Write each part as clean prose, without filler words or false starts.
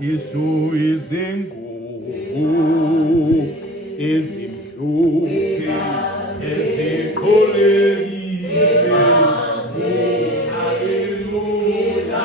Isu izingubo ezimhlophe eziqhulekile. Haleluya.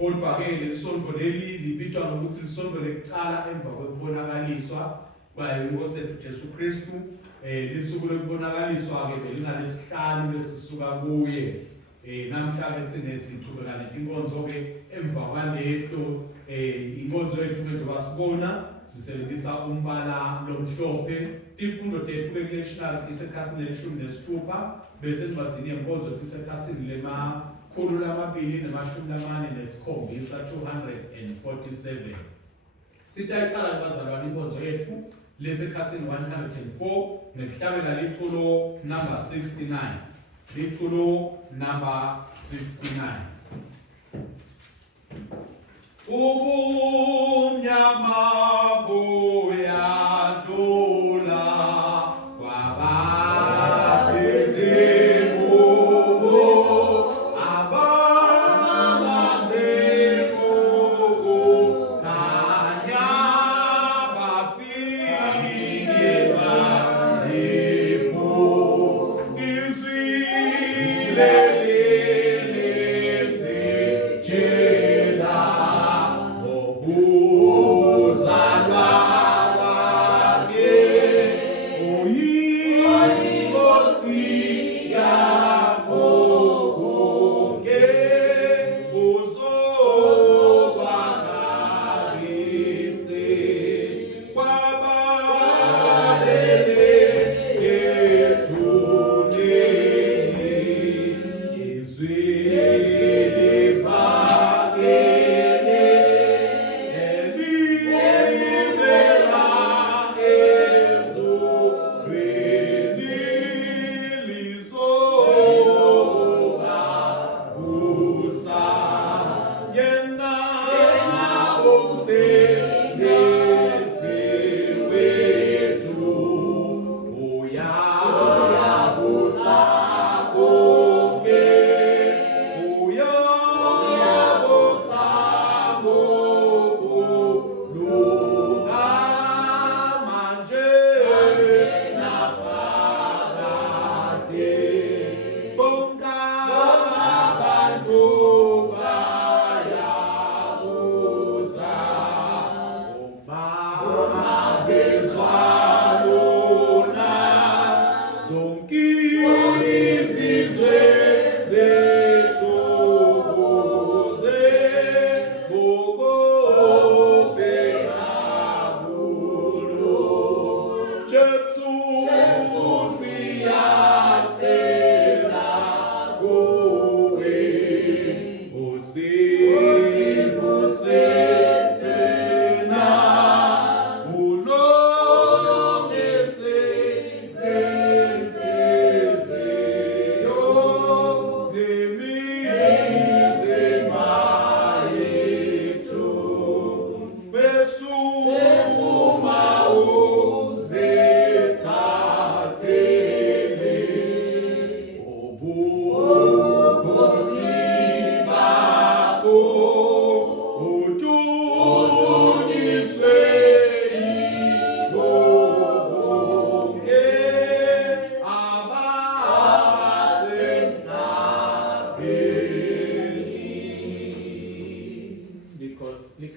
Kodwa-ke lesonto leli libitwa ngokuthi lisonto lekucala emva kokubonakaliswa kwayenkosi yethu Jesu Kristu. Lisuku lokubonakaliswa-ke belingalesihlanu lesisuka kuye. Namhla-ke thina sichubeka netinkonzo-ke emva kwaleto. Inkonzo yethu njengoba sibona sisebenzisa umbala lomhlophe. Tifundo tethu-ke kulectional tisekhasini leshumi nesithupha bese encwadzini yenkonzo tisekhasini khulu lamabili namashumi lamane nesikhombisa 247. Sitayicala bazalwane inkonzo yethu lesekhasini 104 nekuhlabela liculo number 69. Liculo number 69. Ubumnyama buyadlula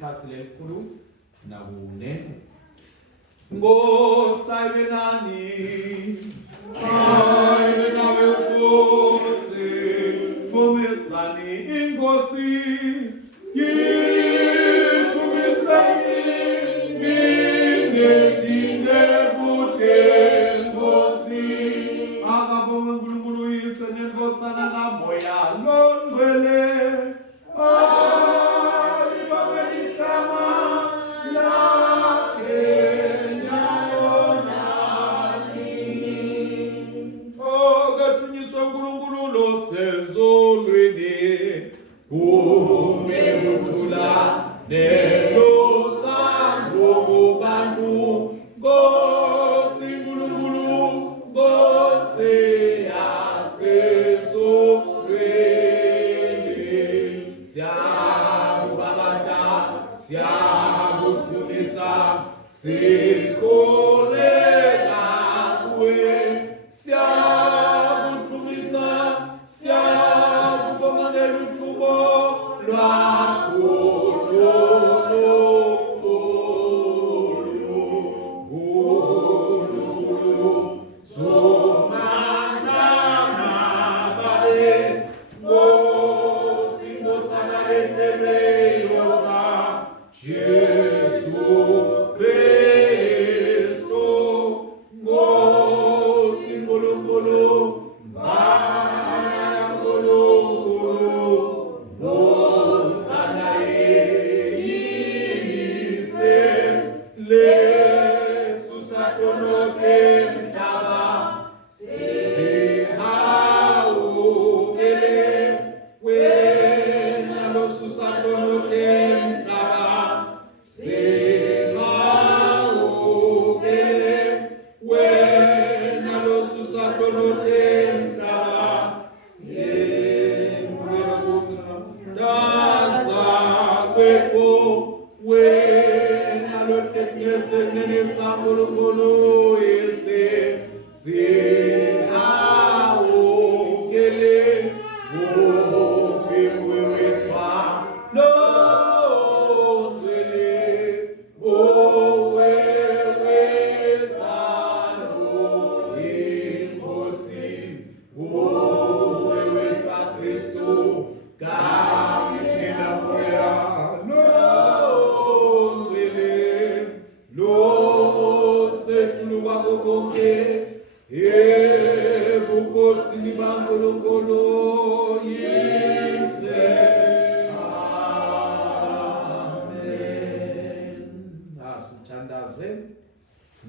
ikhasi lelikhulu nakune. Ngosayibe nani ayibe nawe futhi fumisani inkosi yithumisani ningedide kude nkosi akabonga uNkulunkulu uyise nenkotsana namoya longcwele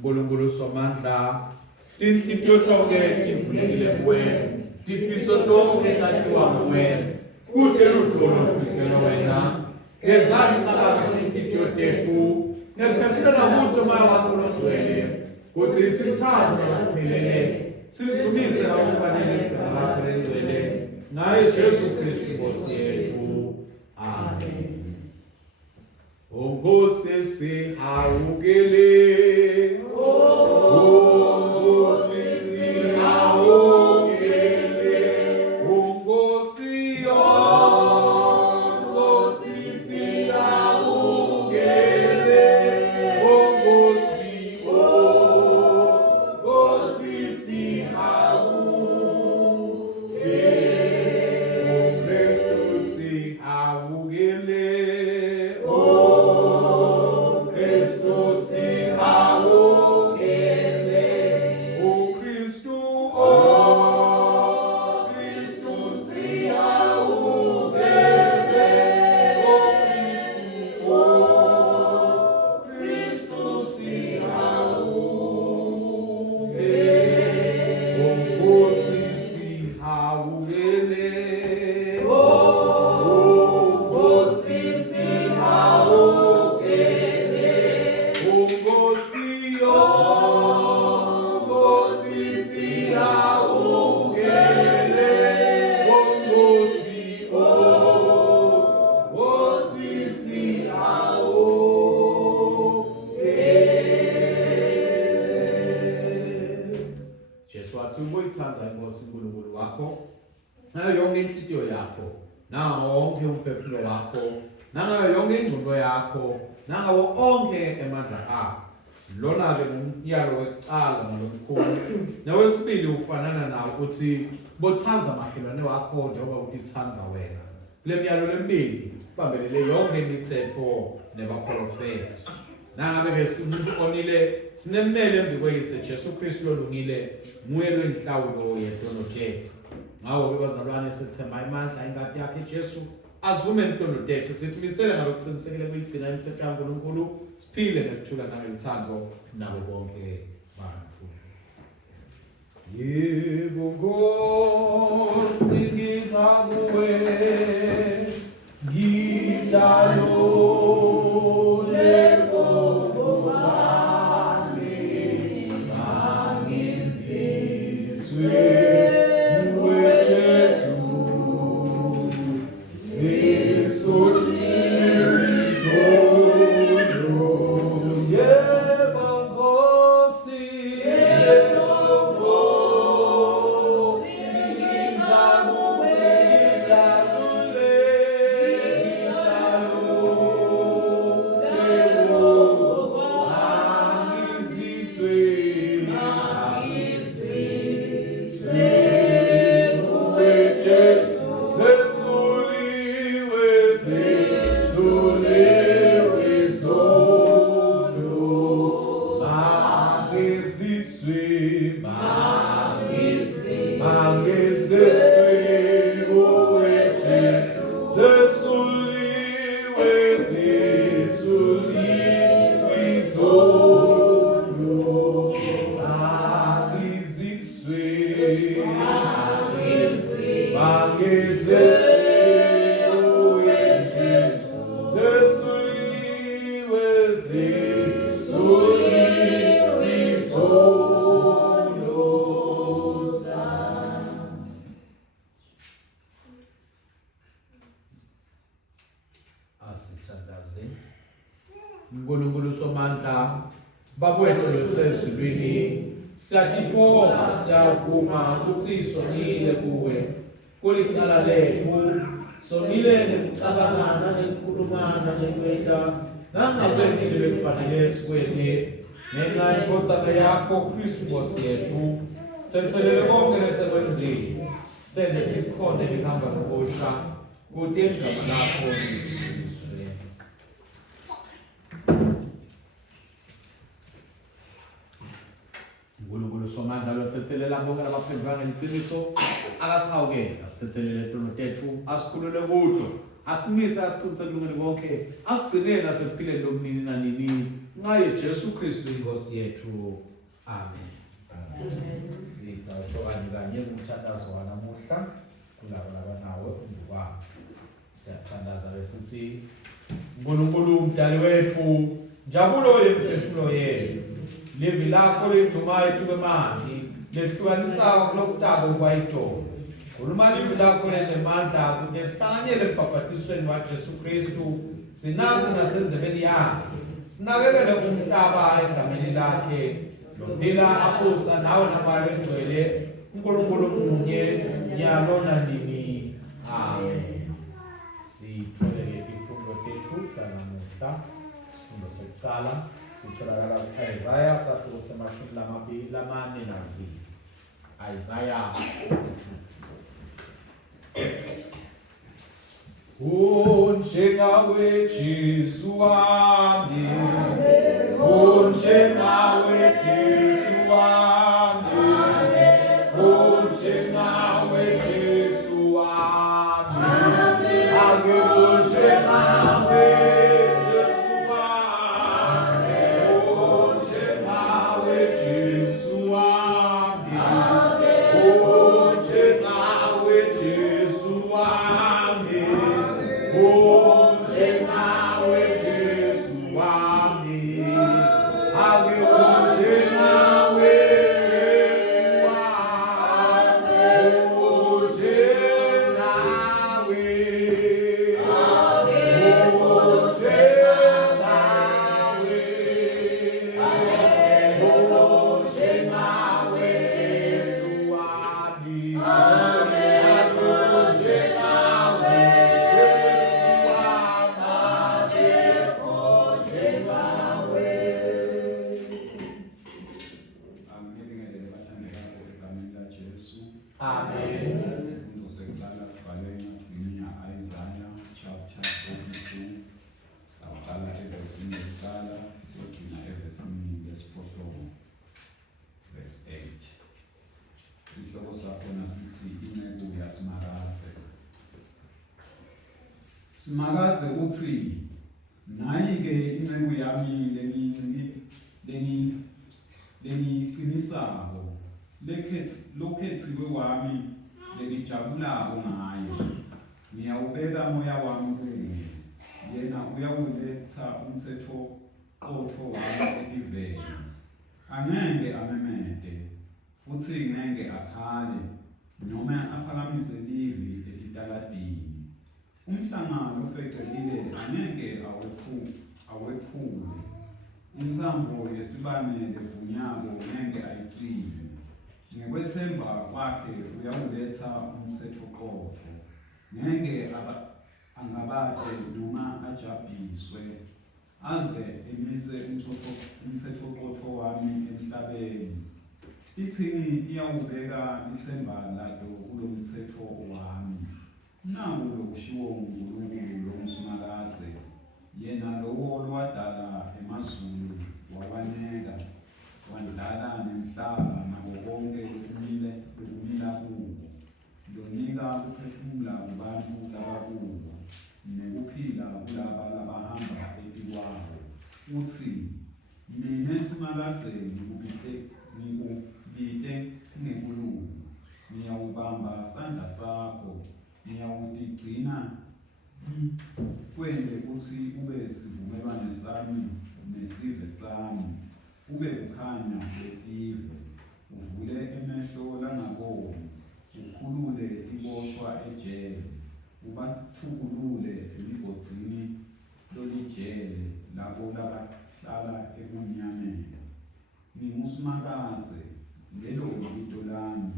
Ngulunkulu somandla tinhlithiyo tonke tivulekile kuwena tifiso tonke takhiwa nguwena kude lutholo lufihlelo wena gezani cabange tinhlithiyo tethu ngephefumula kude moya wakho logcwele kuthi sithathe ngokuphelele silithumise akufanele igama lakho lengcwele ngaye Jesu Kristu Nkosi yethu. Amen. Nkosi sihawukele uyithanza inkosi uNkulunkulu wakho nayo yonke inhliziyo yakho nawo wonke umphefumulo wakho nangayo yonke ingqondo yakho nangawo onke emandla akho. Lona ke umyalo wecala ngalomkhulu. Nawesibili ufanana nawo uthi bothanza makhelwane wakho njengoba utithanza wena. Le myalo lemibili babelele yonke imithetho nebaprofeti. Nangabe ke simonile sinemele embi kweyise Jesu Kristu olungile nguye lwenhlawulo yetono tethu. Ngawo ke bazalwane sithemba imandla ingadi yakhe Jesu asivume intondo tethu sifimisele ngalokuqinisekile kuyigcina imithetho kaNkulunkulu siphile ngekuthula nangothando nabo bonke bantu. Yebo Nkosi ngiza kuwe ngidalule bobo bami angizizwe kuwe Jesu Nkulunkulu somandla babwethu losezulwini siyakuthola siyavuma ukuthi sonile kuwe kulicala lethu sonile nekucabangana nekukhulumana nekwenda nangakwendile bekufanele sikwende ngenxa yenkotsana yakho Kristu Nkosi yethu sithethelele konke lesekwenzile sende sikhonde lihamba nobusha kude igama lakho libuswe. Nkulunkulu somandla lothethelela bonke labaphendukanga ngeqiniso akasihawukele asithethelele tono tethu asikhulule kudo asimise asiqinise kulungile konke asigcinele nasekuphileni lomnini nanini ngaye Jesu Kristu inkosi yethu. Amen. Sitashokani kanye kumthandazo wanamuhla kulabo labanawe umbuka siyathandaza besithi Nkulunkulu umdali wethu njabulo yemphefumulo yethu livi lakho liduma ethu manje lehlukanisako kulokutabo kwayitona khuluma livi lakho lenemandla kude sihlanganyele embhabhatisweni waJesu Kristu sinansi nasenzebeni yakhe sinakekele umhlaba egameni lakhe lophila aphusa nawe namalo engcwele uNkulunkulu munye nyalo nanini. Amen. Sitholeke ifundo tethu namuhla isifundo sekuqala sitholakala ku-Isaiah sathi semashumi lamane nambili. Isaiah 42. Unjengawe Jesu wami, unjengawe Jesu wami, unjengawe Jesu wami, ake unjengawe Jesu wami, unjengawe Jesu wami, unjengawe Jesu wami. Simakadze uthi nayi-ke inceku yami lengiyiqinisako lokhetsiwe wami lengijabulako ngayo ngiyawubeka moya wami kuye yena uyawuletha umtsetfo qotfo wami eliveni angeke amemete futhi ngeke akhale noma aphakamise livi elitaladini umhlangano ofecekile angeke awephule intsambo yesibane levunyako ngeke ayicime ngekwetsemba kwakhe uyawuletha umtsetfo qotfo ngeke angabate noma ajabhiswe aze emise umtsetfo qotfo wami emhlabeni ichini iyawubeka ithemba lato kulo mtsetfo wami naku lokushiwo nguNkulunkulu lomsumakadze yena lowo lwadala emazulu wawaneka wandlala nemhlaba nabo bonke lokumila kuwo lonika kuphefumula kubantu labakuwo nekuphila kulaba labahamba etikwabo uthi mina Sumakadze ngikubite ngenkulumo ngiyawubamba sandla sakho ngiyawutigcina kwende ukuthi ube sivumelwane sami nesive sami ube kukhanya letive uvule emehlo langaboni ukhulule iboshwa ejele ubathukulule emigodzini lolijele labo labahlala ebumnyameni nginguSumakadze lelo yito lami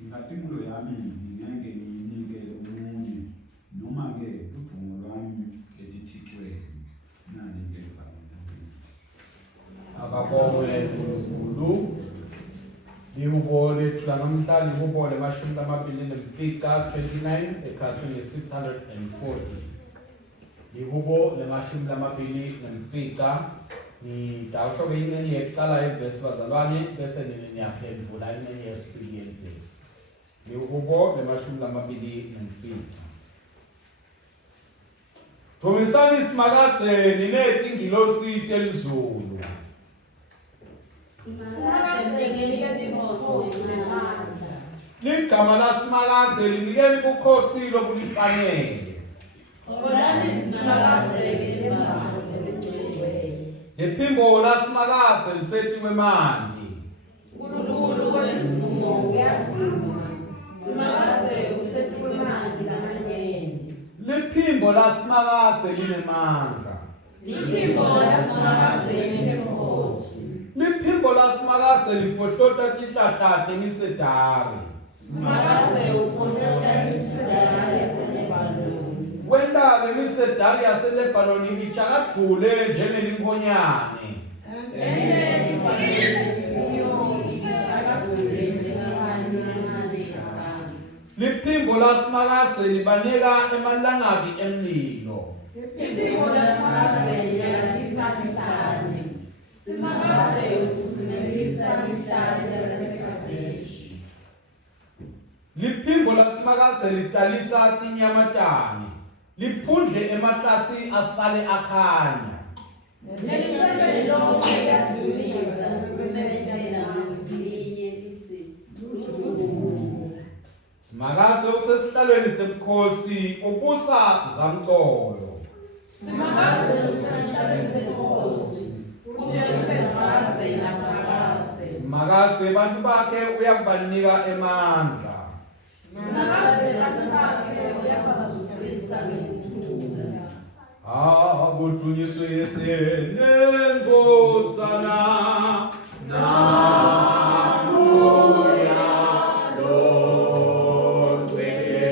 inkazimulo yami ngingeke ngiyinike omunye noma-ke udumo lwami elithixweni nani-ke akabonge uNkulunkulu lihubo lethu lanamhlanje lihubo lemashumi lamabili nemfica 29 ekhasini 640 lihubo lemashumi lamabili nemfica ngidawusho-ke ingxenye yekuqala yevesi bazalwane bese niyaphendvula ingxenye yesibili yevesi lihubo lemashumi lamabili nemfica Thomisani Simakadze nineti ngilosi telizulu ligama la Simakadze linikeni bukhosi lobulifanele lephimbo la Simakadze lisetiwe mandi liphimbo la Simakadze linemandla liphimbo la Simakadze lifohlota tihlahla temisedari wenta lemisedari yaseLebanoni ijakadvule njengelinkonyane liphimbo la Simakadze libanika emalangabi emlilo liphimbo la Simakadze litalisa tinyamatane liphundle emahlatsi asale akhanya Simakadze usesihlalweni semkhosi ubusa zamcolo Simakadze bantu bakhe uyakubanika emandla kudunyiswe senengodzana namuya londwele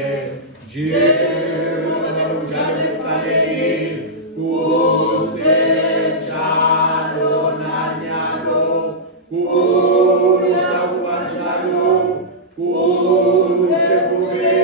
njalo kaleli kusenjalo nanyalo kutakubanjalo kutekube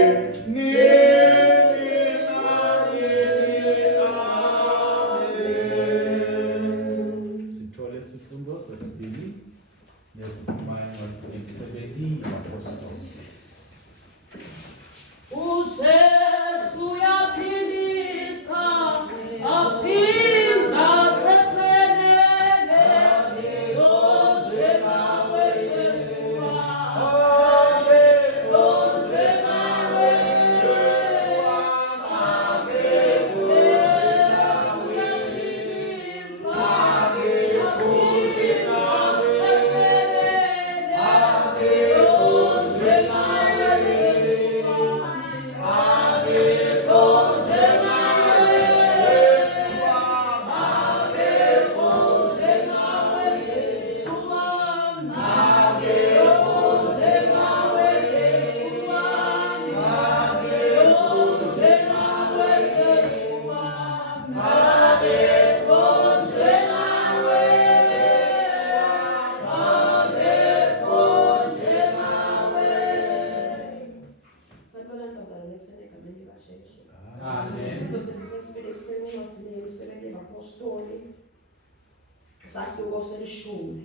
Isahluko selishumi.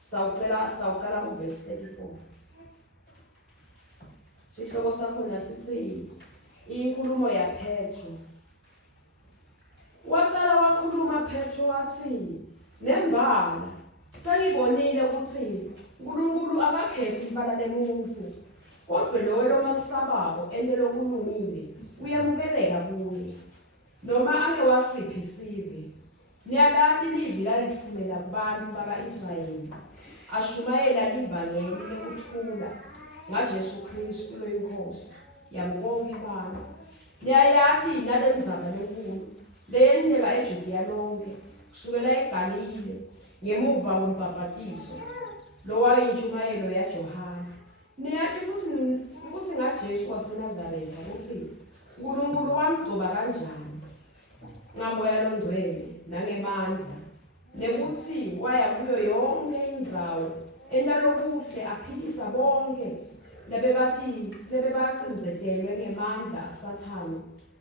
Sitawuqala kuverse 34. Sihloko sakhona sithi inkulumo yaPetro. Waqala wakhuluma Petro wathi, "Nembala, sengibonile ukuthi uNkulunkulu akakhethi ibala lemuntu, kodwa lo welomasababo elokulungile uyamukeleka kuye. Noma ake wasiphi isive, niyalati ilizwi lalithumela kubantu baka-Israyeli, ashumayela ivangeli lokuthula ngaJesu Kristu loyinkosi yabo bonke abantu. Niyayati nalendzaba lenkulu leyenzeka eJudiya lonke, kusukela eGalile ngemuva kombhapatiso lo wayintshumayelo yaJohane. Niyati futhi ngaJesu waseNazaretha ukuthi uNkulunkulu wamgcoba kanjani ngamoya longcwele nangemandla, nekuthi waya kuyo yonke indzawo enalokuhle aphilisa bonke lebebacindzetelwe ngemandla aSathane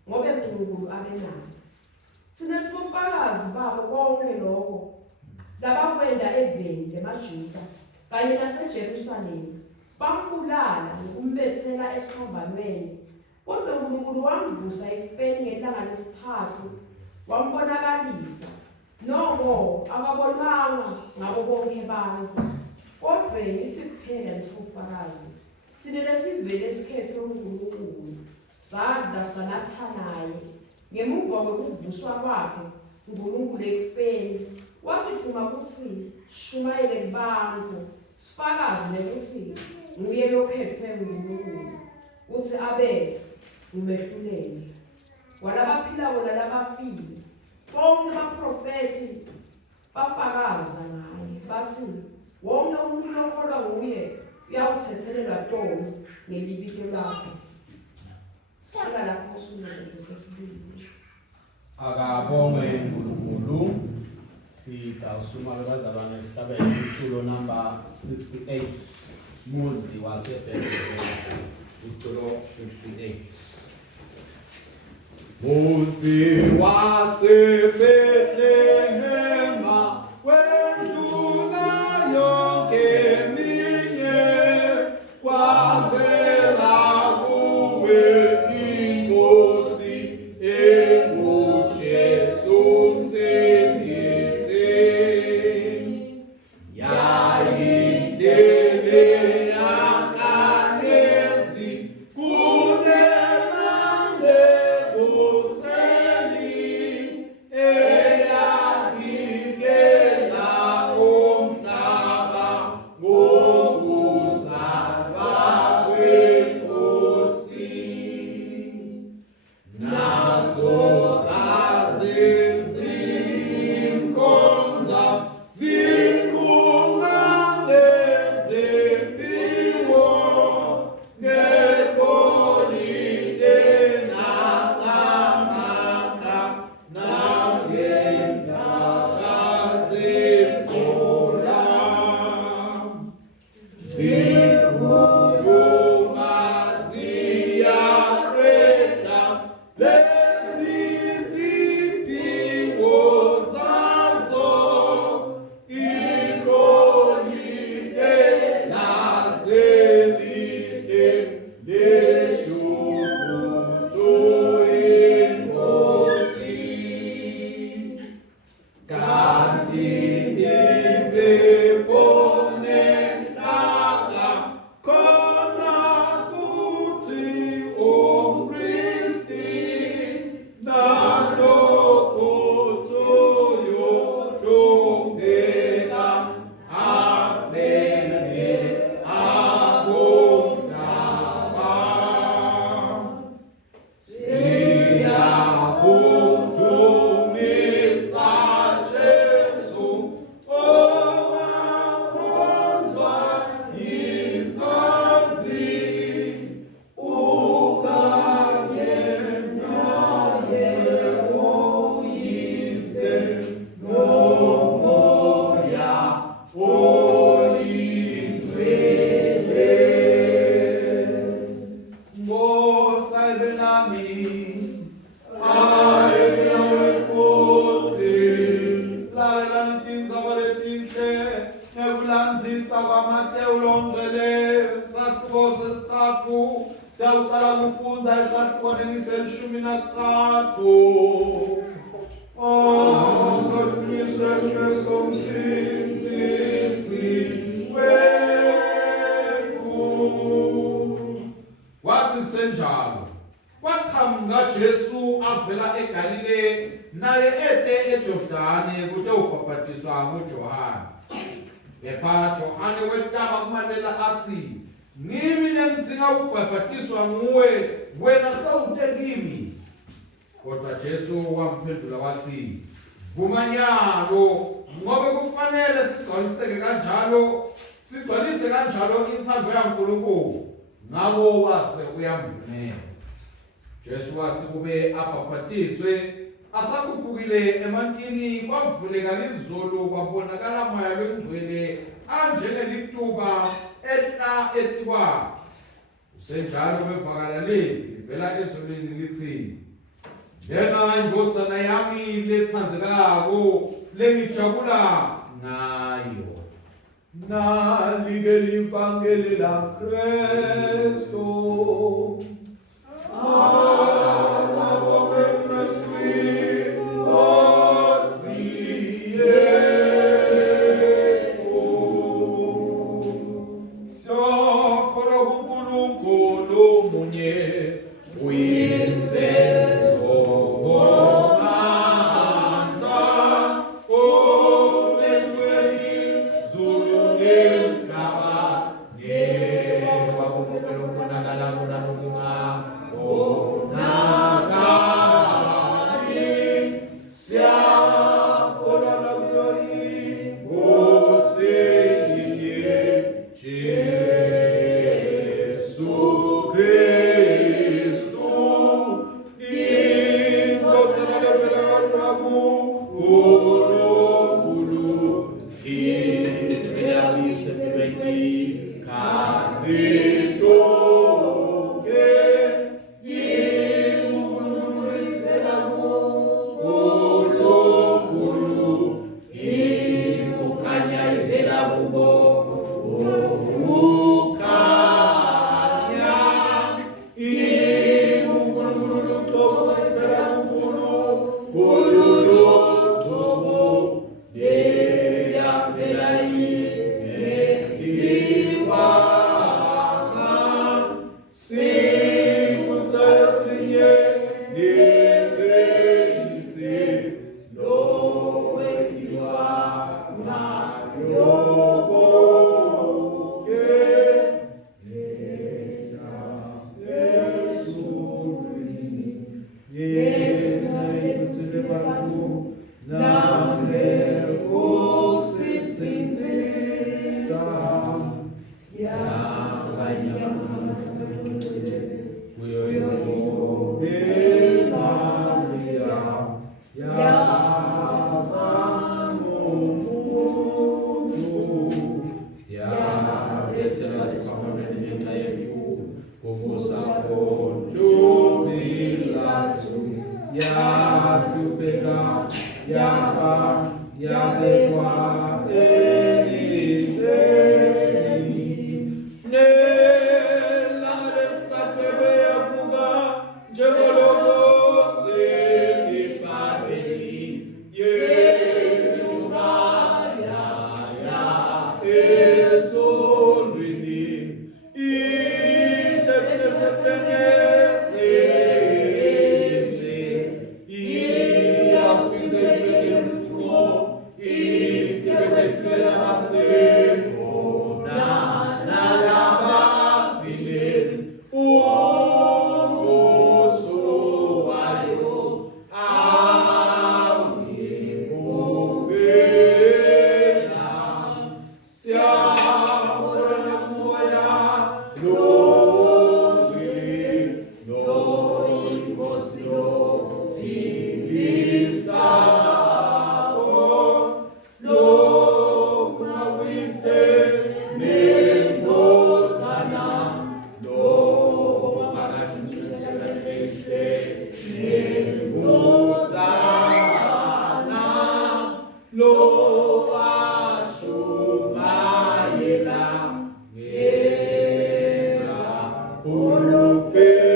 ngobe uNkulunkulu abenalo. Thina sibufakazi babo konke lokho labakwenda eveni lemaJuda kanye naseJerusalema, bambulala ngokumbethela esiphambanweni, kodwa uNkulunkulu wamvusa ekufeni ngelanga lesithathu, wambonakalisa noko akabonanga ngabo bonke abantu. Kodwa ngithi kuphela lesibufakazi, thina lesivele esikhethwe uNkulunkulu, sadla sanatha naye ngemuva kokuvuswa kwakhe uNkulunkulu ekufeni, wasifuma ukuthi shumayele kubantu, sifakazi nekuthi nguye lokhethwe uNkulunkulu uthi abe umehluleli walabaphila wona labafile. Bonke abaprofethi bafakaza ngaye bathi wonke umuntu okholwa nguye uyawuthethelelwa toni ngelibito lakhe. Sika lapho sunezethu sesibili. Akabongwe uNkulunkulu. Sitawusuma lokazalwane sihlabele itulo number 68 muzi waseBethlehem, itulo 68. Muzi waseBethlehem wendlula yonke eminye, kwavela kuwe inkosi enguJesu Msindisi. Yayindele yakanezi kunelande buseni, eya selishumi nathathu. Ongodunyiswe Kristu msindisi wethu. Kwathi kusenjalo kwaqhamuka Jesu avela eGalileya naye ede eJordani kude ubhapathiswa nguJohane. Kepha Johane wetaba kumanela athi, ngimi engidinga ukubhaphatiswa nguwe, wena sawude kimi. Kodwa Jesu wamphendula wathi, vumanyalo, ngoba kufanele sigcwalise kanjalo inthando yaNkulunkulu. Ngako wase uyamvumela. Jesu wathi kube abhaphatiswe, asakhuphukile emantini kwavuleka izulu kwabonakala moya lwengcwele anjengelituba etla ethiwa. Kusenjalo bevakala Levi livela ezulwini lithi, lena indodana yami lethandzekako lengijabula ngayo. Nalike livangeli laKristu.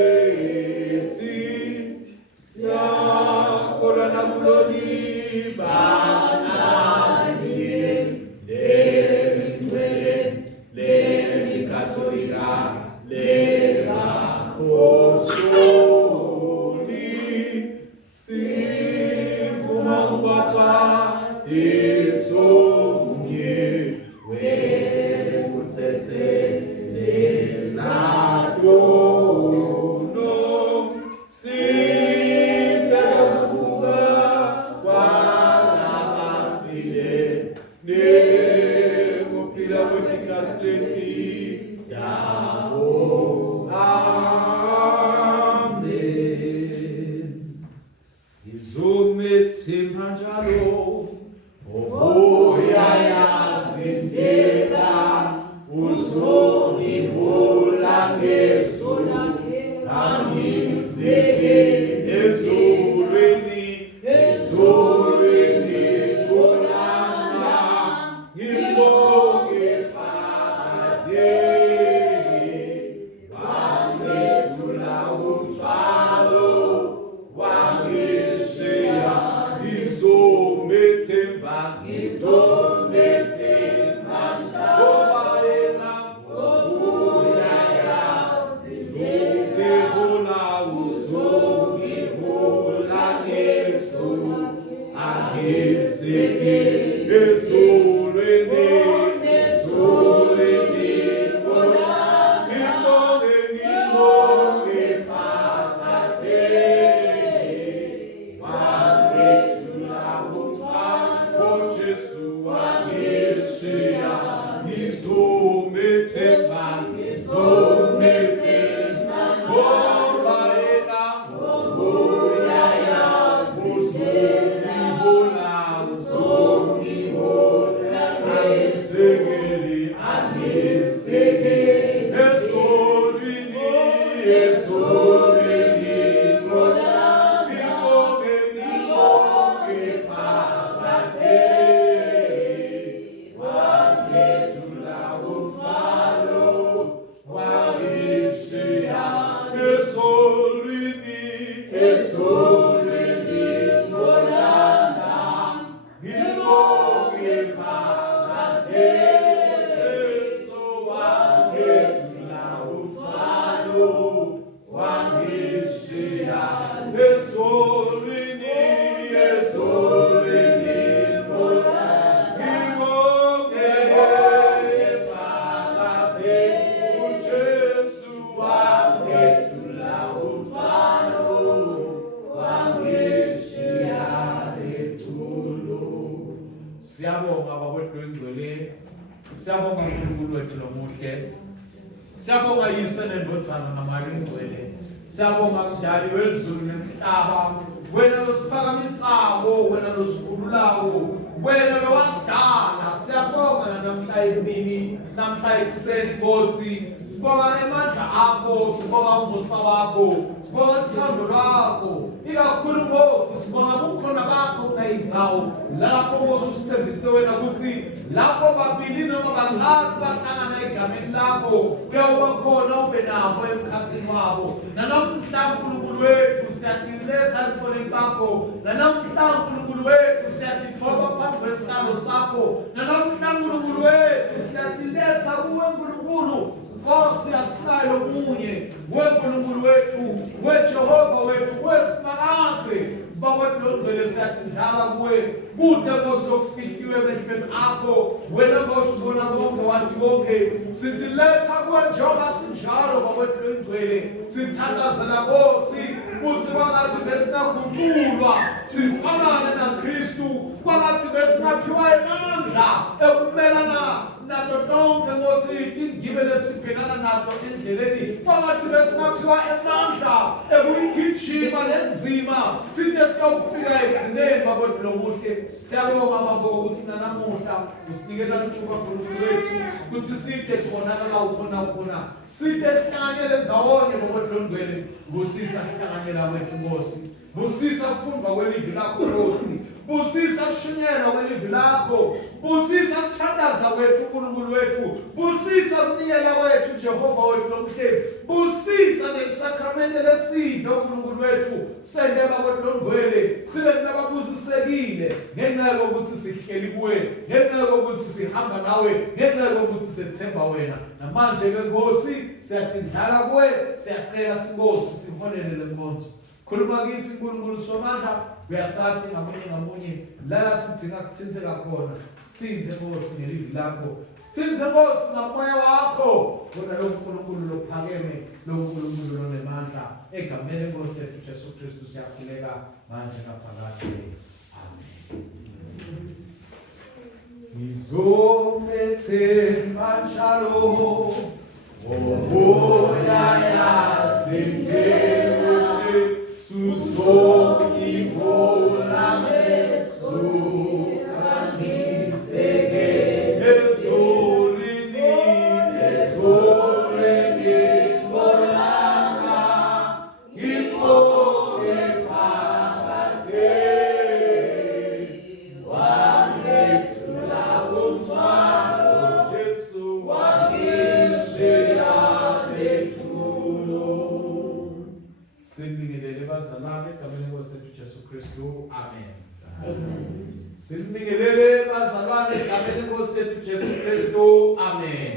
Profeti Busisa kufundwa kwelivi lakho Nkosi. Busisa kushunyelwa kwelivi lakho. Busisa kuthandaza kwethu uNkulunkulu wethu. Busisa kunikela kwethu Jehova wethu lomhlaba. Busisa nesakramento lesidlo uNkulunkulu wethu. Sendeba kodongwele sibe nababuzisekile ngenxa yokuthi sihleli kuwe, ngenxa yokuthi sihamba nawe, ngenxa yokuthi sithemba wena. Namanje ke Nkosi siyadindala kuwe, siyacela ukuthi Nkosi sihonele lenkonzo. Khuluma kithi uNkulunkulu somandla, uyasathi ngamunye lala sidzinga kutsinzeka khona sitsinze Nkosi ngelivi lakho sitsinze Nkosi ngamoya wakho kodwa lo uNkulunkulu lophakeme lo uNkulunkulu lonemandla egameni lenkosi yethu Jesu Kristu siyakhuleka manje ngaphakathi amen. Ngizomethemba njalo ngomoya yazi ukuthi suzongibona meso angiseke ezolini ngolanga ngibonge phakade wangethula umthwalo Jesu wangishiya lethulo. Sinibingelele bazalwane egameni lenkosi yethu Jesu Kristu amen. Sinibingelele bazalwane egameni lenkosi yethu Jesu Kristu amen.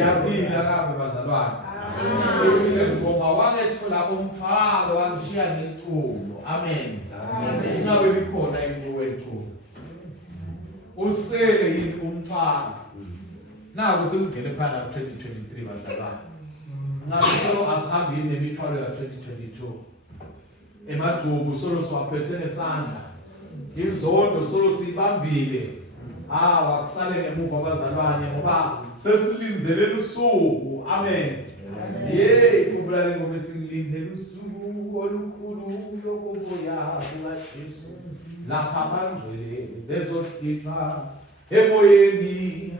Yaphila kabe bazalwane. Uthi ngoma wangethula umthwalo wangishiya lethulo amen. Ingabe likhona inqubo lethulo. Usele yini umthwalo. Naku sesingene phana ku-2023 bazalwane. Ngaso asihambini nemithwalo ya 2022 emadubu solo siwaphethe ngesandla izondo solo sibambile wakusale ngemuva abazalwane ngoba sesilinzele usuku amen. Kubulale ngoba singilindele usuku olukhulu lokubuya kukaJesu lapha abangcwele bezoditha emoyeni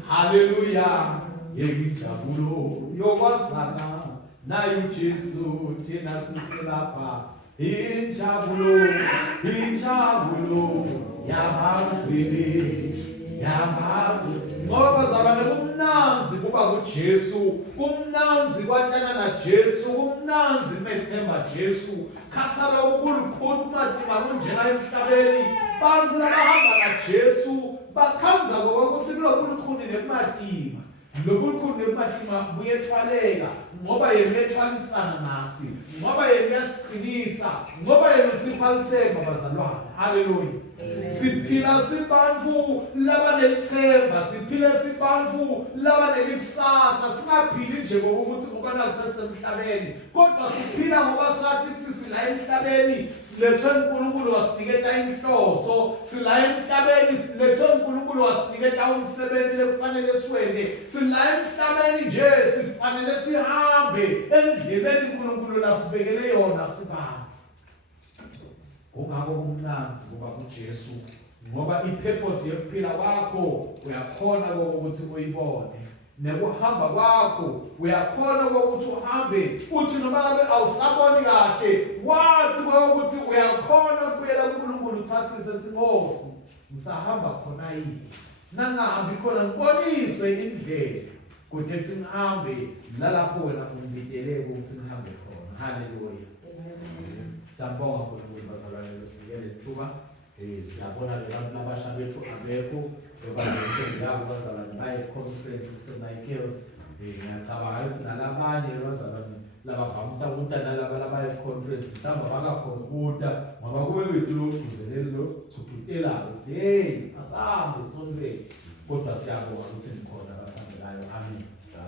haleluya yinjabulo yokwazana naye uJesu thina sisilapha injabulo yabangcwele ngoba bazalwane kumnanzi kuba kuJesu kumnanzi kwatana naJesu kumnanzi methemba Jesu khathala ukulukhulu matima kunjena emhlabeni bantu labahamba naJesu bakhamza ngokuthi kulokulukhulu nematima lokulukhulu nematima buyethwaleka ngoba yena ethwalisana nathi ngoba yena yasiqinisa ngoba yena siphalisema bazalwane haleluya. Siphila sibantu labanelithemba siphila sibantu labanelikusasa singaphili nje ngokuthi ngokana kusesemhlabeni kodwa siphila ngoba sathi sisila emhlabeni silethwe uNkulunkulu wasiniketa inhloso sila emhlabeni silethwe uNkulunkulu wasiniketa umsebenzi lekufanele siwende sila emhlabeni nje sifanele sihambe endleleni uNkulunkulu lasibekele yona sibantu. Ungako kumnanzi ngoba kuJesu ngoba ipurpose yokuphila kwakho uyakhona ukuthi uyibone nekuhamba kwakho uyakhona ukuthi uhambe uthi noma ngabe awusaboni kahle wathi ukuthi uyakhona ukuyela kuNkulunkulu uthathise uthi Nkosi ngisahamba khona yini nangahambi khona ngibonise indlela kuthi ngihambe nalapho wena ungibidele ukuthi ngihambe khona haleluya. Siyabonga uNkulunkulu bazalwane losikele ithuba siyabona abantu abasha bethu abekho yabo bazalwane baye conference eseMichaels ngiyacabanga ukuthi nalabanye bazalwane labavamisa ukuthi nalabaye conference mhlawumbe bakakhona ukuthi ngoba kube bethu lokuguzelelo lokuthutela ukuthi asahambe esontweni kodwa siyabonga ukuthi nikhona abathandekayo amen.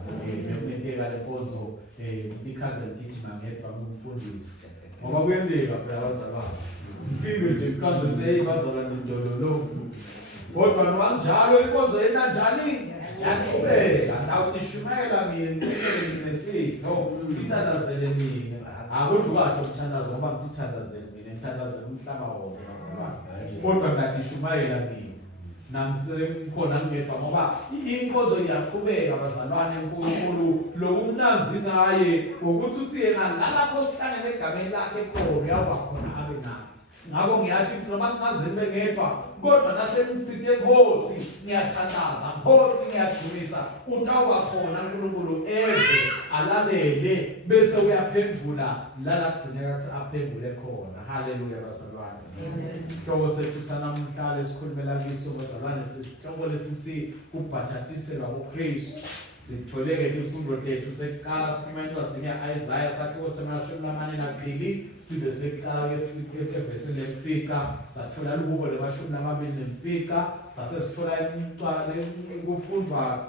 Ngiyomenteka lenkonzo ikhansela igijima ngedwa ngumfundisi ngoba kuyendeka phela bazalwane mfike nje kanjani bazalwane ndololo kodwa nwanjalo inkonzo yena njani yaqhubeka awutishumayela mina nginesipho no ngithandazele mina akuthi kahle ukuthandaza ngoba ngithandazele mina ngithandazele umhlaba wonke bazalwane kodwa ngatishumayela mina nangisekhona ngedwa ngoba inkonzo iyaqhubeka bazalwane uNkulunkulu lokumnanzi naye ukuthi uthi yena lalapho sihlangene egameni lakhe khona uyaba khona abe nathi ngakho ngiyathi noma ngingazembe ngedwa kodwa nasemthini Nkosi ngiyathandaza Nkosi ngiyadumisa utawuba khona uNkulunkulu eze alalele bese uyaphendula lala kudzineka ukuthi aphendule khona haleluya bazalwane. Sihloko sethu sanamhlanje sikhulumela kiso bazalwane sihloko lesithi kubhajatiselwa kuKristu sitholeke ifundo lethu sekuqala sikhuluma incwadi ya Isaiah sakho semashumi amane nakuphili ivesi lekuqala evesini lemfica sathola lukubo lemashumi lamabili nemfica sasesithola kufundwa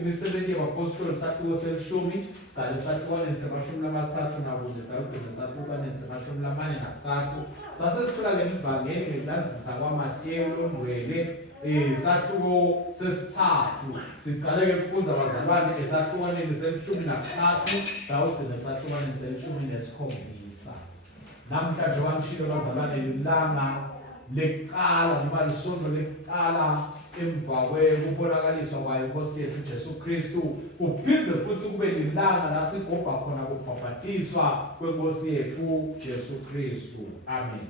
imisebenzi yabapostoli isahluko selishumi siqale esahlukaneni semashumi lamathathu nakune sagcina esahlukaneni semashumi lamane nakuthatu sasesithola-ke emivangeli ngekulandzisa kwaMateyu longcwele isahluko sesithathu siqale-ke kufundza abazalwane esahlukaneni selishumi nakuthatu sawugcina esahlukaneni selishumi nesikhombisa. Namhlanje wangishilo abazalwane lilanga lekuqala noma lisonto lekuqala emva kokubonakaliswa kwayo inkosi yethu Jesu Kristu kuphindze futhi kube lilanga la sigobha khona ukubhabhatiswa kwenkosi yethu Jesu Kristu. Amen.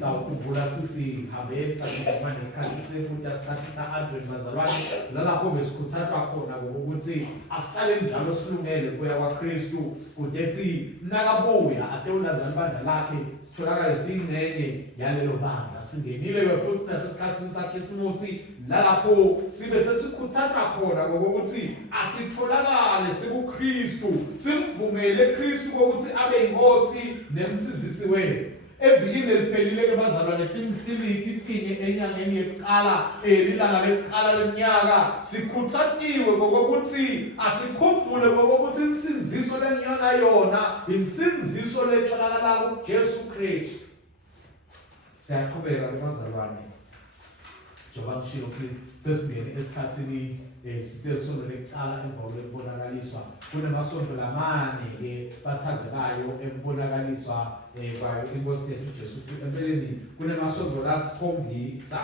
Sawukhumbula sihambeni sakuba nesikhathi sefuthi isikhathi sa-Advent bazalwane lalapho besikhuthazwa khona ukuthi asihlale njalo silungele kuya kwaKristu kudethi nakabuya ate ulandzani bandla lakhe sitholakale siyingxenye yalelo bandla singenile futhi nasesikhathini saKhisimusi lalapho sibe sesikhuthazwa khona ngokuthi asitholakale sikuKristu simvumele Kristu ukuthi abe inkosi nemsindisi wethu. Evikini eliphelile-ke bazalwane iphini enyangeni yekuqala lilanga lekuqala leminyaka sikhuthatiwe ngokuthi asikhumbule ngokuthi insinziso lengiyona yona insinziso letholakala kuJesu Kristu. Siyaqhubeka bazalwane njengoba ngishilo ukuthi sesingene esikhathini sisesonto lekuqala emva kokubonakaliswa kunamasonto lamane-ke bathandekayo ekubonakaliswa kwayo inkosi yethu Jesu Kristu. Empeleni kunamasonto lasikhombisa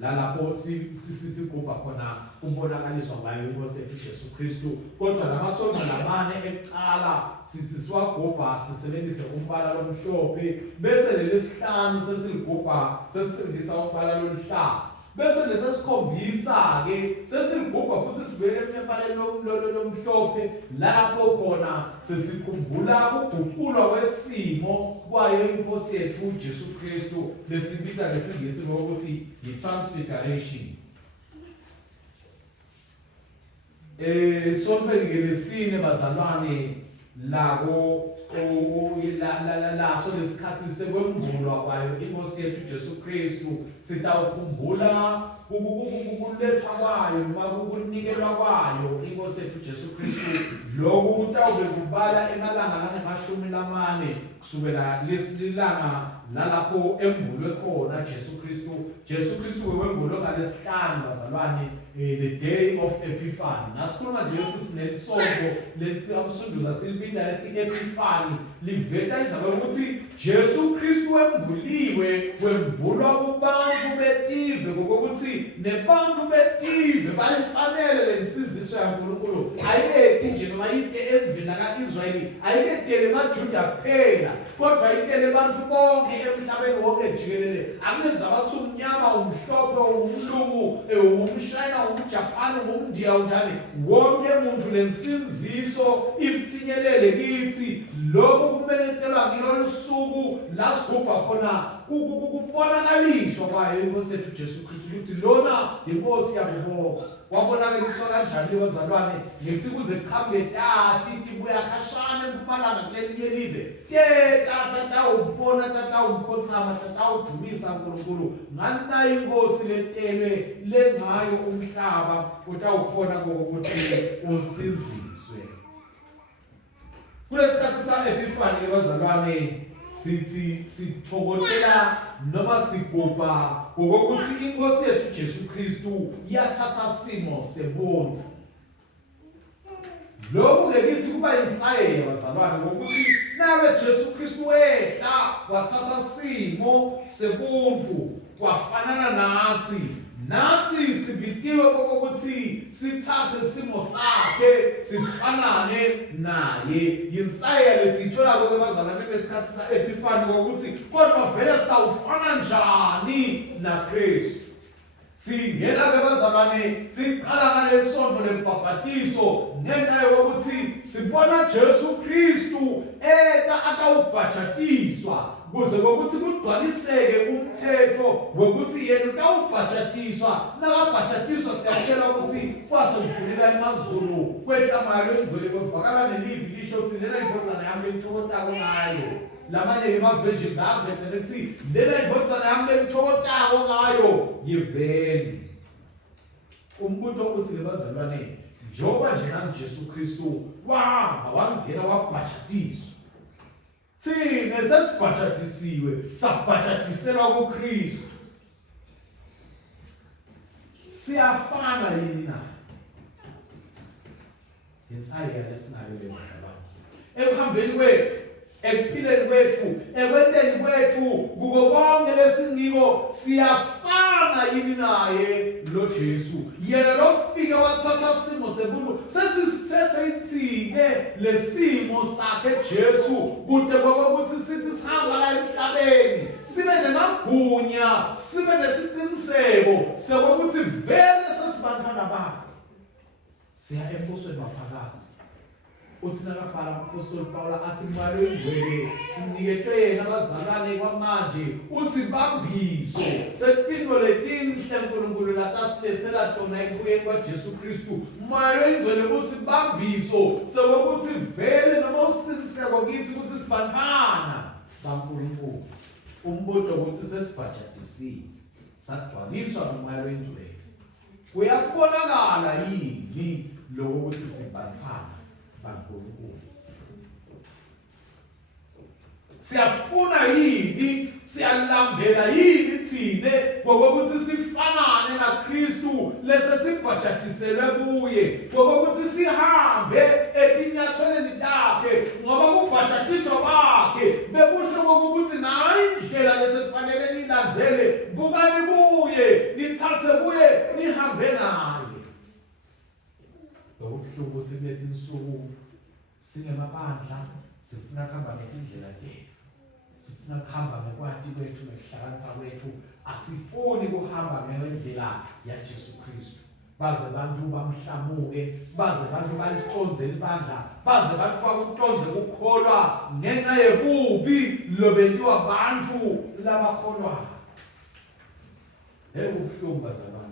lalapho sigubha khona ukubonakaliswa kwayo inkosi yethu Jesu Kristu, kodwa lamasonto lamane ekuqala siwagubha sisebenzise umbala lomhlophe bese lelesihlanu sesigubha sesisebenzisa umbala loluhlaza bese lesesikhombisa-ke sesigubha futhi sibeke embaleni lomhlophe lapho khona sesikhumbula ukuguqulwa kwesimo kwayo inkosi yethu Jesu Kristu lesibita ngesingisi ngokuthi yi-transfiguration. Sonto-ke lesine bazalwane lako laso lesikhathi sekwembulwa kwayo inkosi yethu Jesu Kristu sitawukhumbula ukulethwa kwayo noma ukunikelwa kwayo inkosi yethu Jesu Kristu. Lokhu kutawube kubala emalanga angamashumi lamane kusukela lesilanga lalapho embulwe khona Jesu Kristu. Jesu Kristu wembulwe ngalesihlanu bazalwane, the day of Epiphany. Nasikhuluma nje ukuthi sinesonto lesiamsunduza silibinda lethi Epiphany liveta indzaba yokuthi Jesu Kristu wembuliwe wembulwa kubantu betive ngokuthi nebantu betive bayifanele lensinziso yaNkulunkulu ayikethi nje noma ide emvini ka-Israyeli ayiketele maJuda kuphela kodwa ayitele abantu bonke emhlabeni wonke jikelele akulenza ukuthi umnyama umhlophe umlungu umshayina umjapani umndiya unjani wonke umuntu lensinziso ifinyelele kithi. Lokhu kubeketelwa ngilolu suku la sigubha khona ukubonakaliswa kwayo inkosi yethu Jesu Kristu ukuthi lona inkosi yabo wabonakaliswa kanjani bazalwane ngithi kuze kuhambe tati tibuya khashana empumalanga kulelinye live tata ubona tata umkhothama tata udumisa uNkulunkulu ngani inkosi letelwe lengayo umhlaba utawukhona ukuthi usinziswe. Kulesikhathi sa-Epiphany bazalwane sithi sithokotela noma sigubha ngokuthi inkosi yethu Jesu Kristu yathatha simo sebondvu. Lokhu-ke kithi kuba insayeya bazalwane ngokuthi nabe Jesu Kristu wehla wathatha simo sebondvu kwafanana nathi sibitiwe kokuthi sithathe simo sakhe sifanane naye. Yinsaya lesithola kokubazalwane lesikhathi sa-Epiphany ngokuthi kodwa vele sitawufana njani naKristu. Singena-ke bazalwane siqala ngaleli sonto lembhabhatiso ngenxa yokuthi sibona Jesu Kristu atawubhajatiswa kuze ukuthi kugcwaliseke umthetho wokuthi yena utawubhajatiswa nakabhajatiswa siyatshela ukuthi kwasemvulela emazulu kwehlangalo engcwele kwevakala nelivi lisho ukuthi lena indvodzana yami lengitshokotako ngayo lamanye ama-versions avete lethi lena indvodzana yami lengitshokotako ngayo yiveni. Umbuto uthi lebazalwane njengoba njena uJesu Kristu wahamba wangena wabhajatiswa, thina sesibhajatisiwe sabhajatiselwa kuKristu, siyafana yini naye? Yesaya lesinayo lebazalwane ekuhambeni kwethu, ekuphileni kwethu, ekwenteni kwethu, kuko konke lesingiko siyafana yini naye lo Jesu? Yena lofike wathatha simo sebuntu sesisithethe ithine lesimo sakhe Jesu kude kokuthi sithi sihamba la emhlabeni sibe nemagunya, sibe nesiqiniseko sokuthi vele sesibantwana bakhe. Siya embusweni waphakathi. Uthi nakabhala uMpostoli Pawulo athi imali engcwele siniketwe yena abazalwane kwamanje usibambiso sepingo letinhle uNkulunkulu latasilethela tona ekuyeni kwaJesu Kristu. Imali engcwele usibambiso sokuthi vele noma usiqiniseko kithi ukuthi sibantwana kaNkulunkulu. Umbuto ukuthi sesibhajatisiwe sagcwaliswa ngemali engcwele. Kuyabonakala yini lokho ukuthi sibantwana kaNkulunkulu? Siyafuna yini, siyalambela yini thine ngokuthi sifanane naKristu lese sibhajatiselwe kuye, ngokuthi sihambe etinyatheleni takhe ngoba kubhajatiswa kwakhe bekusho ukuthi nayi indlela lesekufanele nilandzele, bukani kuye, nithathe kuye, nihambe naye. Lokubuhlungu ukuthi kuleti insuku singemabandla sifuna kuhamba ngendlela yethu, sifuna kuhamba ngekwati kwethu nekuhlakanipha kwethu, asifuni kuhamba ngendlela yaJesu Kristu. Baze bantu bamhlamuke, baze bantu baliconze ibandla, baze bantu bakuconze ukukholwa ngenxa yebubi lobentiwa abantu labakholwayo. Ubuhlungu bazalwane,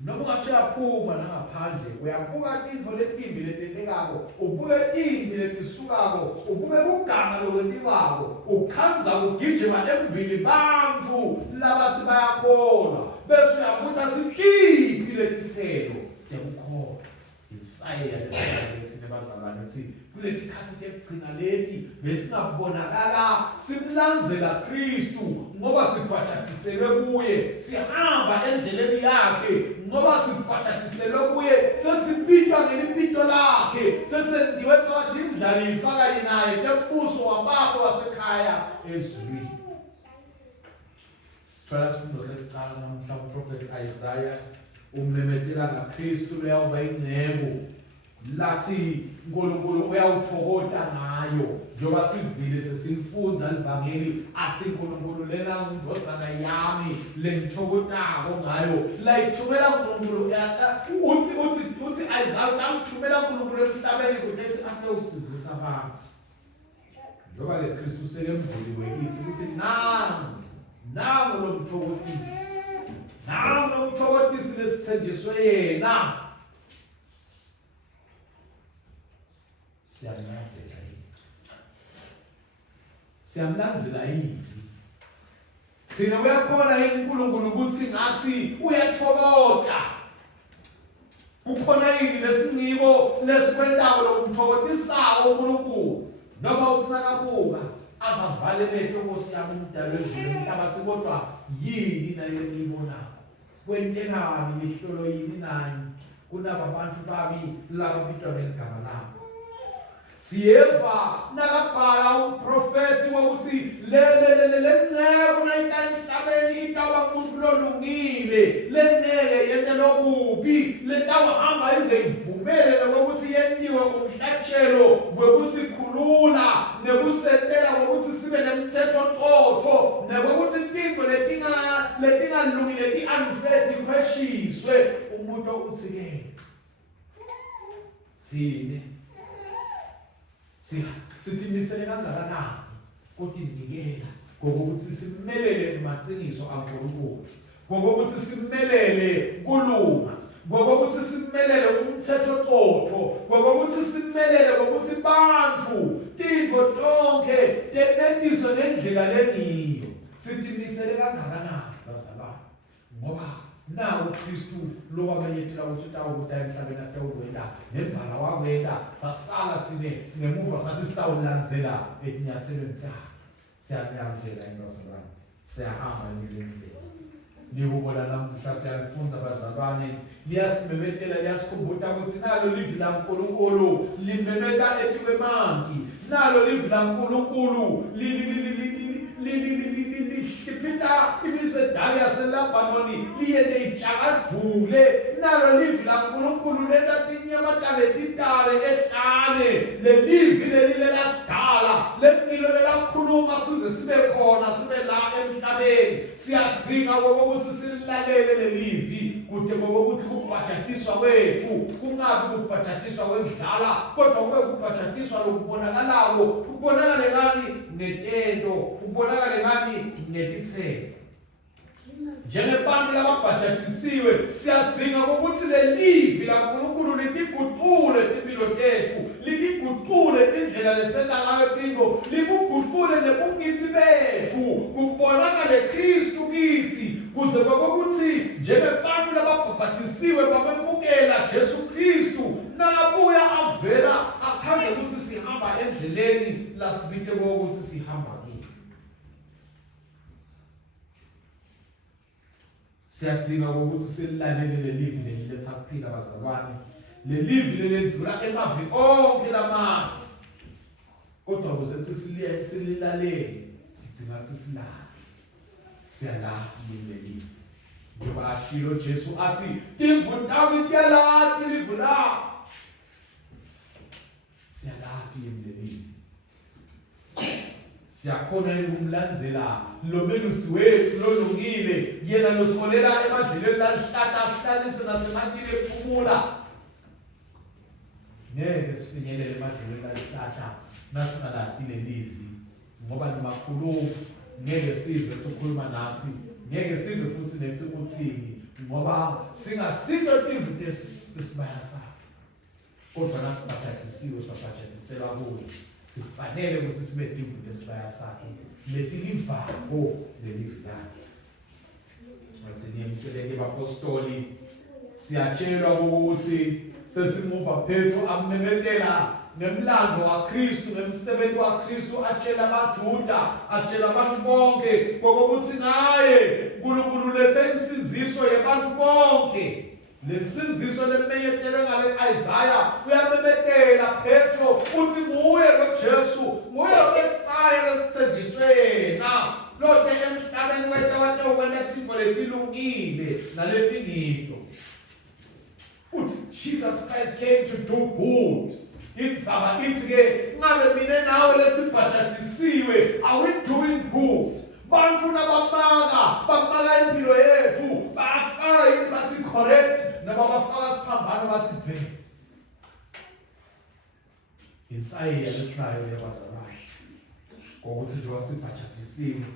noma ungathi uyaphuma ngaphandle uyabuka intfo letimbi letentekako, ubuke timbi letisukako, ubuke kuganga lokwentiwako, ukhanza kugijima embili bantfu labathi bayakholwa, bese uyabuta zikiphi letithelo tekukholwa. Isaya lesithini bazalwane ukuthi kuleti khathi ekugcina leti besingabonakala simlandzela Kristu ngoba sibhajatiselwe kuye, sihamba endleleni yakhe ngoba sibhajatiselwe kuye, sesibitwa ngelibito lakhe, sesendiwe sathi indlala ifaka naye tembuso wababo wasekhaya ezulwini. Sithola isifundo sekuqala namhla uProfeti Isaiah ummemetela ngaKristu leyawuba ingcebo lathi uNkulunkulu uyawuthokota ngayo, njengoba sivile sesimfunza livangeli athi uNkulunkulu lena indvodzana yami lengithokotako ngayo, layithumela uNkulunkulu uthi Isaiah utamthumela uNkulunkulu emhlabeni kuthi ake usindisa abantu. Njengoba ke Kristu sekemvuliwe kithi ukuthi nangu lo mthokotisi, nangu lo mthokotisi lesithenjiswe yena. Siyamlandzela yini? Thina uyakhona yini uNkulunkulu ukuthi ngathi uyathokota? Ukhona yini lesiniko lesikwentako lokumthokotisako uNkulunkulu? Noma usinakabuka azavale emehlo Nkosi yami umdalo wezulu nomhlabathi, kodwa yini nayo eniyibonako? Kwentekani lihlolo yini nani kunaba bantu babi lababitwa ngeligama labo? Siyeva nakabhala umprofeti wokuthi lencebo nayita emhlabeni itaba umuntu lolungile, leneke yena lokubi, letawahamba ize ivumele lokuthi yeniwe umhlatshelo wekusikhulula nekusentela ukuthi sibe nemthetho qotho, nekokuthi into letingalungile leti-unfair dikhweshiswe. Umuntu uthi-ke thine sitimisele kangakanani kodwa inikela ngokuthi simelele emaqiniso kaNkulunkulu, ngokuthi simelele kulunga, ngokuthi simelele umthetho oqotho, ngokuthi simelele ngokuthi bantu tintfo tonke tenediswe ngendlela lengiyo. Sitimisele kangakanani bazalwane, ngoba nawo uKristu lo wabayetela ukuthi utawubuta emhlabeni atawuwela nembala wawela sasala thine ngemuva sathi sitawulandzela etinyathelweni takhe. Siyalandzela bazalwane, siyahamba endleleni. Lihubola namuhla siyalifunza bazalwane, liyasimemethela liyasikhumbuza ukuthi nalo livi laNkulunkulu limemeta etiwemanti, nalo livi laNkulunkulu liphita imisedali yaseLabanoni liyende ijakadvule, nalo livi laNkulunkulu lenta tinyamatane titale ehlane, lelivi leli lelasidala lemilo lelakhuluma size sibe khona sibe la emhlabeni. Siyadzinga ukuthi silalele lelivi kude ngokuthi kubhajatiswa kwethu kungabi kubhajatiswa kwendlala, kodwa kube kubhajatiswa lokubonakalayo, kubonakale ngani netento, kubonakale ngani netithelo. Njengebantu lababhajatisiwe siyadzinga ukuthi lelivi laNkulunkulu litiguqule impilo tethu, litiguqule indlela lesenta ngayo impilo, likuguqule nebungisi bethu, kubonakale Kristu kithi, kuze ukuthi njengebantu lababhajatisiwe bamemukela Jesu Kristu, nakabuya avela akhaze ukuthi sihamba endleleni lasibite ukuthi sihamba. Siyadzinga ukuthi silalele lelivi leliletha kuphila bazalwane, lelivi lelidlula emavi onke lamanye, kodwa ukuze sililalele sidzinga ukuthi silade. Siyaladi lelivi njengoba ashilo Jesu athi timvu tami tiyaladi livu lakho. Siyaladi lelivi, siyakhona ukumlandzela lo melusi wethu lolungile, yena losiholela emadlelweni lalihlata asihlalise nasematile ephumula. Ngeke sifinyelele emadlelweni lalihlata nasingaladi lelivi, ngoba nomakhulumu ngeke sive ukukhuluma nathi, ngeke sive futhi nethi uthini, ngoba singasinto timvu tesibaya sakhe, kodwa nasibhajatisiwe sabhajatiselwa kuye. Sifanele ukuthi sibe timvu tesibaya sakhe letilivako lelivi lakhe. Wathi niyemiseleke bapostoli siyatshelwa ukuthi sesimuva Petro amemetela ngemlando kaKristu, ngemsebenzi kaKristu, atshela abaJuda, atshela abantu bonke ngokuthi naye uNkulunkulu lethe insinziso yabantu bonke. Lensinziso lemeyetelwe ngale Isaiah uyamemetela Petro uthi nguye lo Jesu, nguye Messiah lesithenjiswe na lote emhlabeni wethu wena thimbo letilungile naletingito. Uthi Jesus Christ came to do good. Indzaba ithi ke ngabe mina nawe lesibhajatisiwe, are we doing good? Bantu bamaka impilo yethu, bafaka yini bathi correct, noma bafaka siphambano bathi bad. Insayela lesinayo lebazalwane ngokuthi nje wasibhajatisiwe,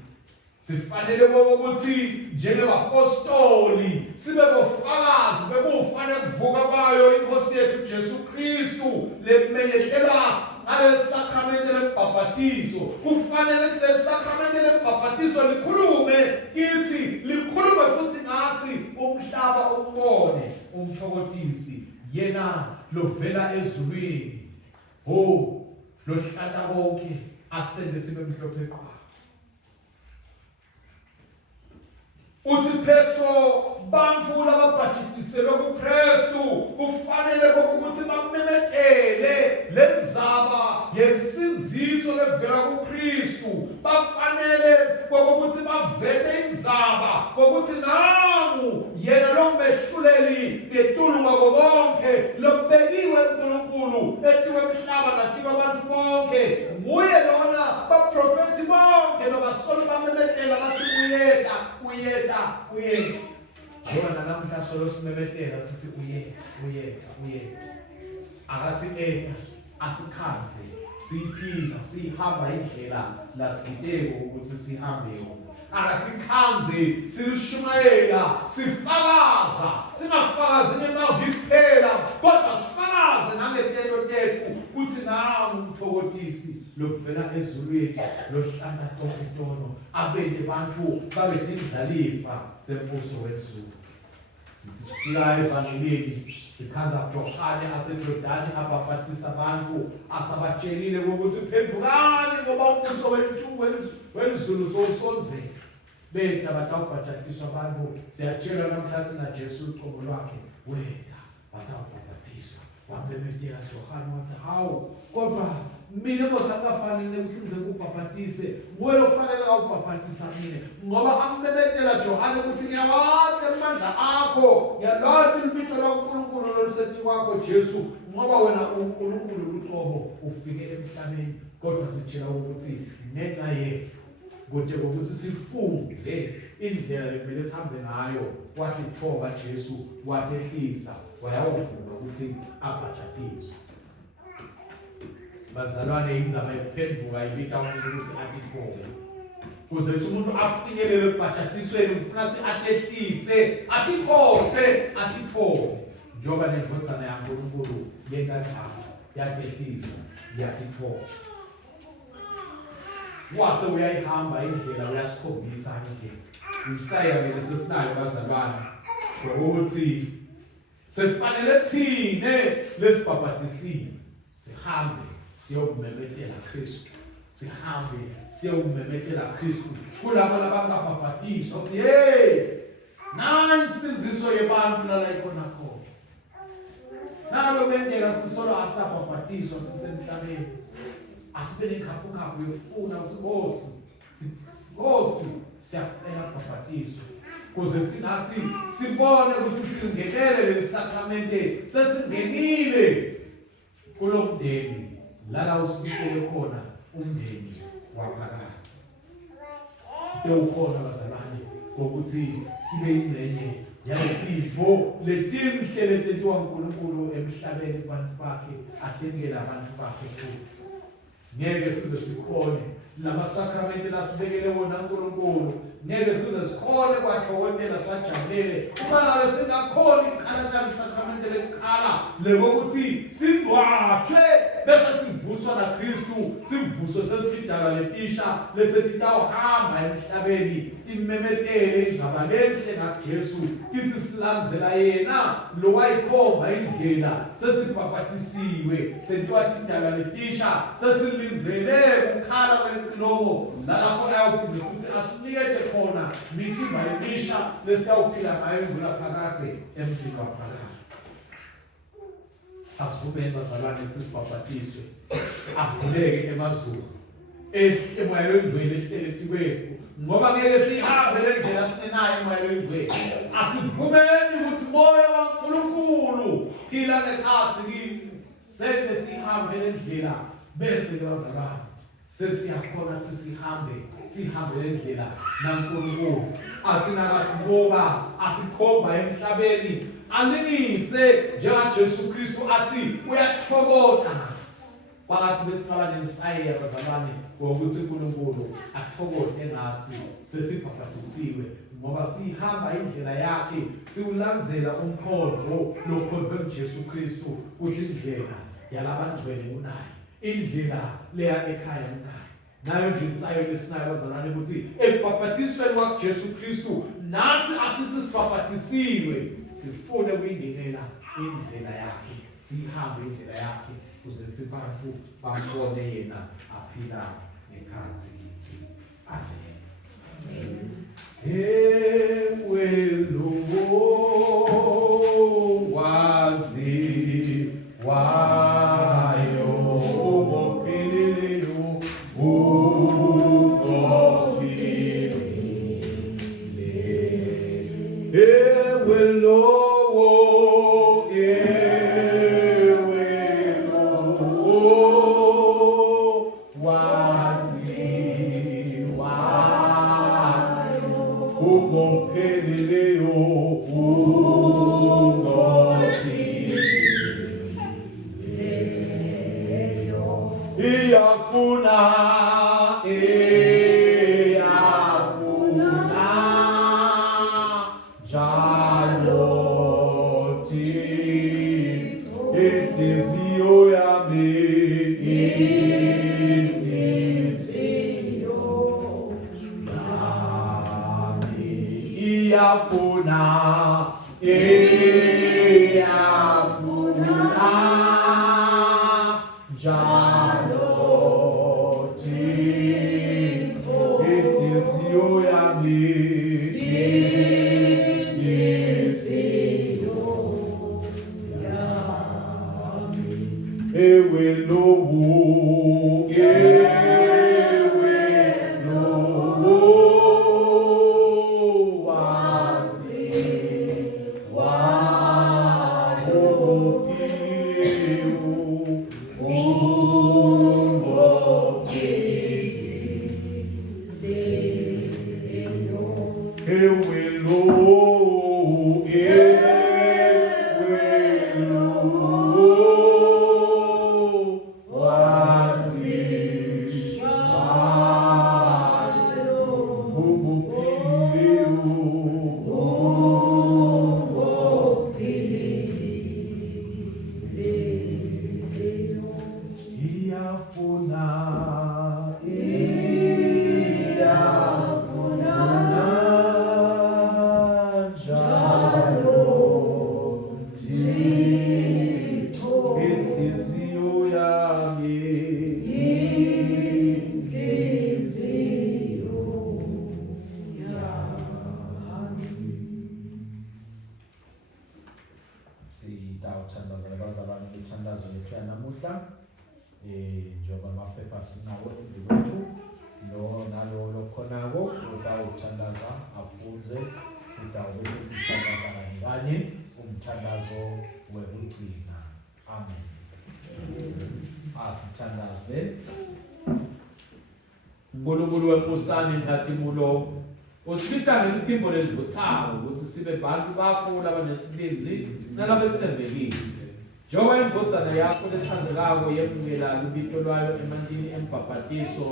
sifanele ukuthi njengabapostoli sibe bofakazi bekufanele kuvuka kwayo inkosi yethu Jesu Kristu lemenyetelwa ngale sacrament lebhapatizo. Kufanele le sacrament lebhapatizo likhulume kithi, likhulume futhi ngathi umhlaba ubone umthokotisi yena lovela ezulwini, lohlala konke asende sibe mhlophe qha. Uthi Petro bantu lababhajatiselwe kuKristu kufanele ukuthi bamemetele lenzaba yensinziso levela kuKristu, bafanele ukuthi bavele indzaba ukuthi nangu yena lomehluleli betulunga konke lobekiwe uNkulunkulu etiwe emhlaba natiwe abantu bonke, nguye lona baprofeti bonke nabasoli bamemetela bathi uyeta. Yona namhla solo simemetela sithi uyeta. Akathi eta asikhanze siphila sihamba indlela lasigideko ukuthi sihambe yona. Akasikhanze silishumayela sifakaza singafakazi ngemaviki kuphela kodwa sifakaze nangetelo tethu uthi nawe umthokotisi lokuvela ezulwini lohlanda tontono abende bantu babe dindlalifa lembuso wezulu. Sithi sifika evangelini sikhanza Johane aseJordani abaphathisa abantu asabatshelile ukuthi phendukani ngoba umbuso wezulu sowusonzeka. Beta batawubhajatiswa abantu siyatshelwa namhlanje na Jesu uqobo lwakhe wenda batawubhajatiswa wamemethela Johane wathi hawu kodwa mina bosakafanele ukuthi ngize ngubhaphatise nguwe lokufanele awubhaphatisa mina ngoba amemethela Johane ukuthi ngiyawazi amandla akho ngiyalazi impilo kaNkulunkulu lolusethi kwakho Jesu ngoba wena uNkulunkulu uqobo ufike emhlabeni kodwa sitshela ukuthi ngenxa yethu kodwa ukuthi sifunze indlela lemele sihambe ngayo wathi thoba Jesu wathehlisa wayawuvuma ukuthi abhajatiswe. Bazalwane inzaba yokuphenduka ibika ukuthi athi thoba kuze umuntu afinyelele ekubhajatisweni ufuna ukuthi athehlise athi khophe athi thoba njoba nendodzana yaNkulunkulu yenkathalo yathehlisa yathi thoba. Wase uyayihamba indlela uyasikhombisa indlela. Isaya vele sesinayo bazalwane ukuthi sekufanele thine lesibhabhatisile sihambe siyokumemethela Kristu. Sihambe siyokumemethela Kristu kulabo labangabhabhatiswa ukuthi hey nansi insinziso yebantu la ikhona khona. Nalo kwendlela ukuthi solo asabhabhatiswa sisemhlabeni. Asibe nekhaphu yokufuna ukuthi Nkosi siyacela bhabhatiswe kuze thinathi sibone ukuthi singenele lesakramente sesingenile kulomndeni lala usifikele khona umndeni waphakathi. Sike ukhona bazalwane ukuthi sibe ingcenye yalesifo letimhle letetiwa uNkulunkulu emhlabeni kubantu bakhe atengela abantu bakhe futhi. Ngeke size sikhone lamasakramenti lasibekele wona uNkulunkulu ngeke size sikhone kwathokotela sajabulele uma ngabe singakhona iqhala lesakramenti lekhala lekokuthi sigwatshwe bese sivuswa na Kristu sivuswe sesidala letisha lesethitawuhamba emhlabeni timemetele indzaba lenhle ngaJesu tithi silandzela yena lo wayikhomba indlela sesibhabhatisiwe sentiwa tidala letisha sesilindzele ukukhala kwencilongo nalapho ayawuphindze futhi asinikete khona mitimba lemisha lesiyawuphila ngayo indlula phakathi emntwini waphakathi. Asivumeni bazalwane ukuthi sibhabhatiswe avuleke emazulu emoyelo engcwele ehlele kwethu ngoba ngeke sihambe le ndlela sinenayo emoyelo engcwele. Asivumeni ukuthi moya waNkulunkulu phila ngekhathi kithi sele sihambe le ndlela bese bazalwane sesiyakhona ukuthi sihambe le ndlela naNkulunkulu athi nakasiboka asikhomba emhlabeni alingise njengaJesu Kristu athi uyathokoza nathi phakathi besingaba nesayya bazalwane ukuthi uNkulunkulu athokoze nathi sesibhabhatisiwe ngoba sihamba indlela yakhe siulandzela umkhondo lokhondo kuJesu Kristu uthi indlela yalabangcwele kunayo indlela leya ekhaya kunayo nayo nje isayo lesinayo bazalwane ukuthi ekubhabhatisweni kwaJesu Kristu nathi asithi sibhabhatisiwe sifune ukuyingenela indlela yakhe sihambe indlela yakhe kuze abantu bambone yena aphila ngekhathi kithi. Amen. Ewe lo wazi wayo ubopheleleyo ewe lo iyafuna njalo Thixo inhliziyo yami iyafuna njalo Thixo inhliziyo yami ewe lowo sitawuthandaza abazalwane bethandazo lethu namuhla njengoba amaphepha sinawo endibethu lo nalo lokhonako utawuthandaza afunze sitawube sesithandaza kanye umthandazo wekugcina. Amen. Asithandaze. Nkulunkulu wembusane nthatimulo usibita ngeliphimbo lelivuthako ukuthi sibe bantu bakho labanesibinzi nalabethembekile. Njengoba imvodzana yakho lethandekako yemukela lubito lwayo emantini embhabhatiso,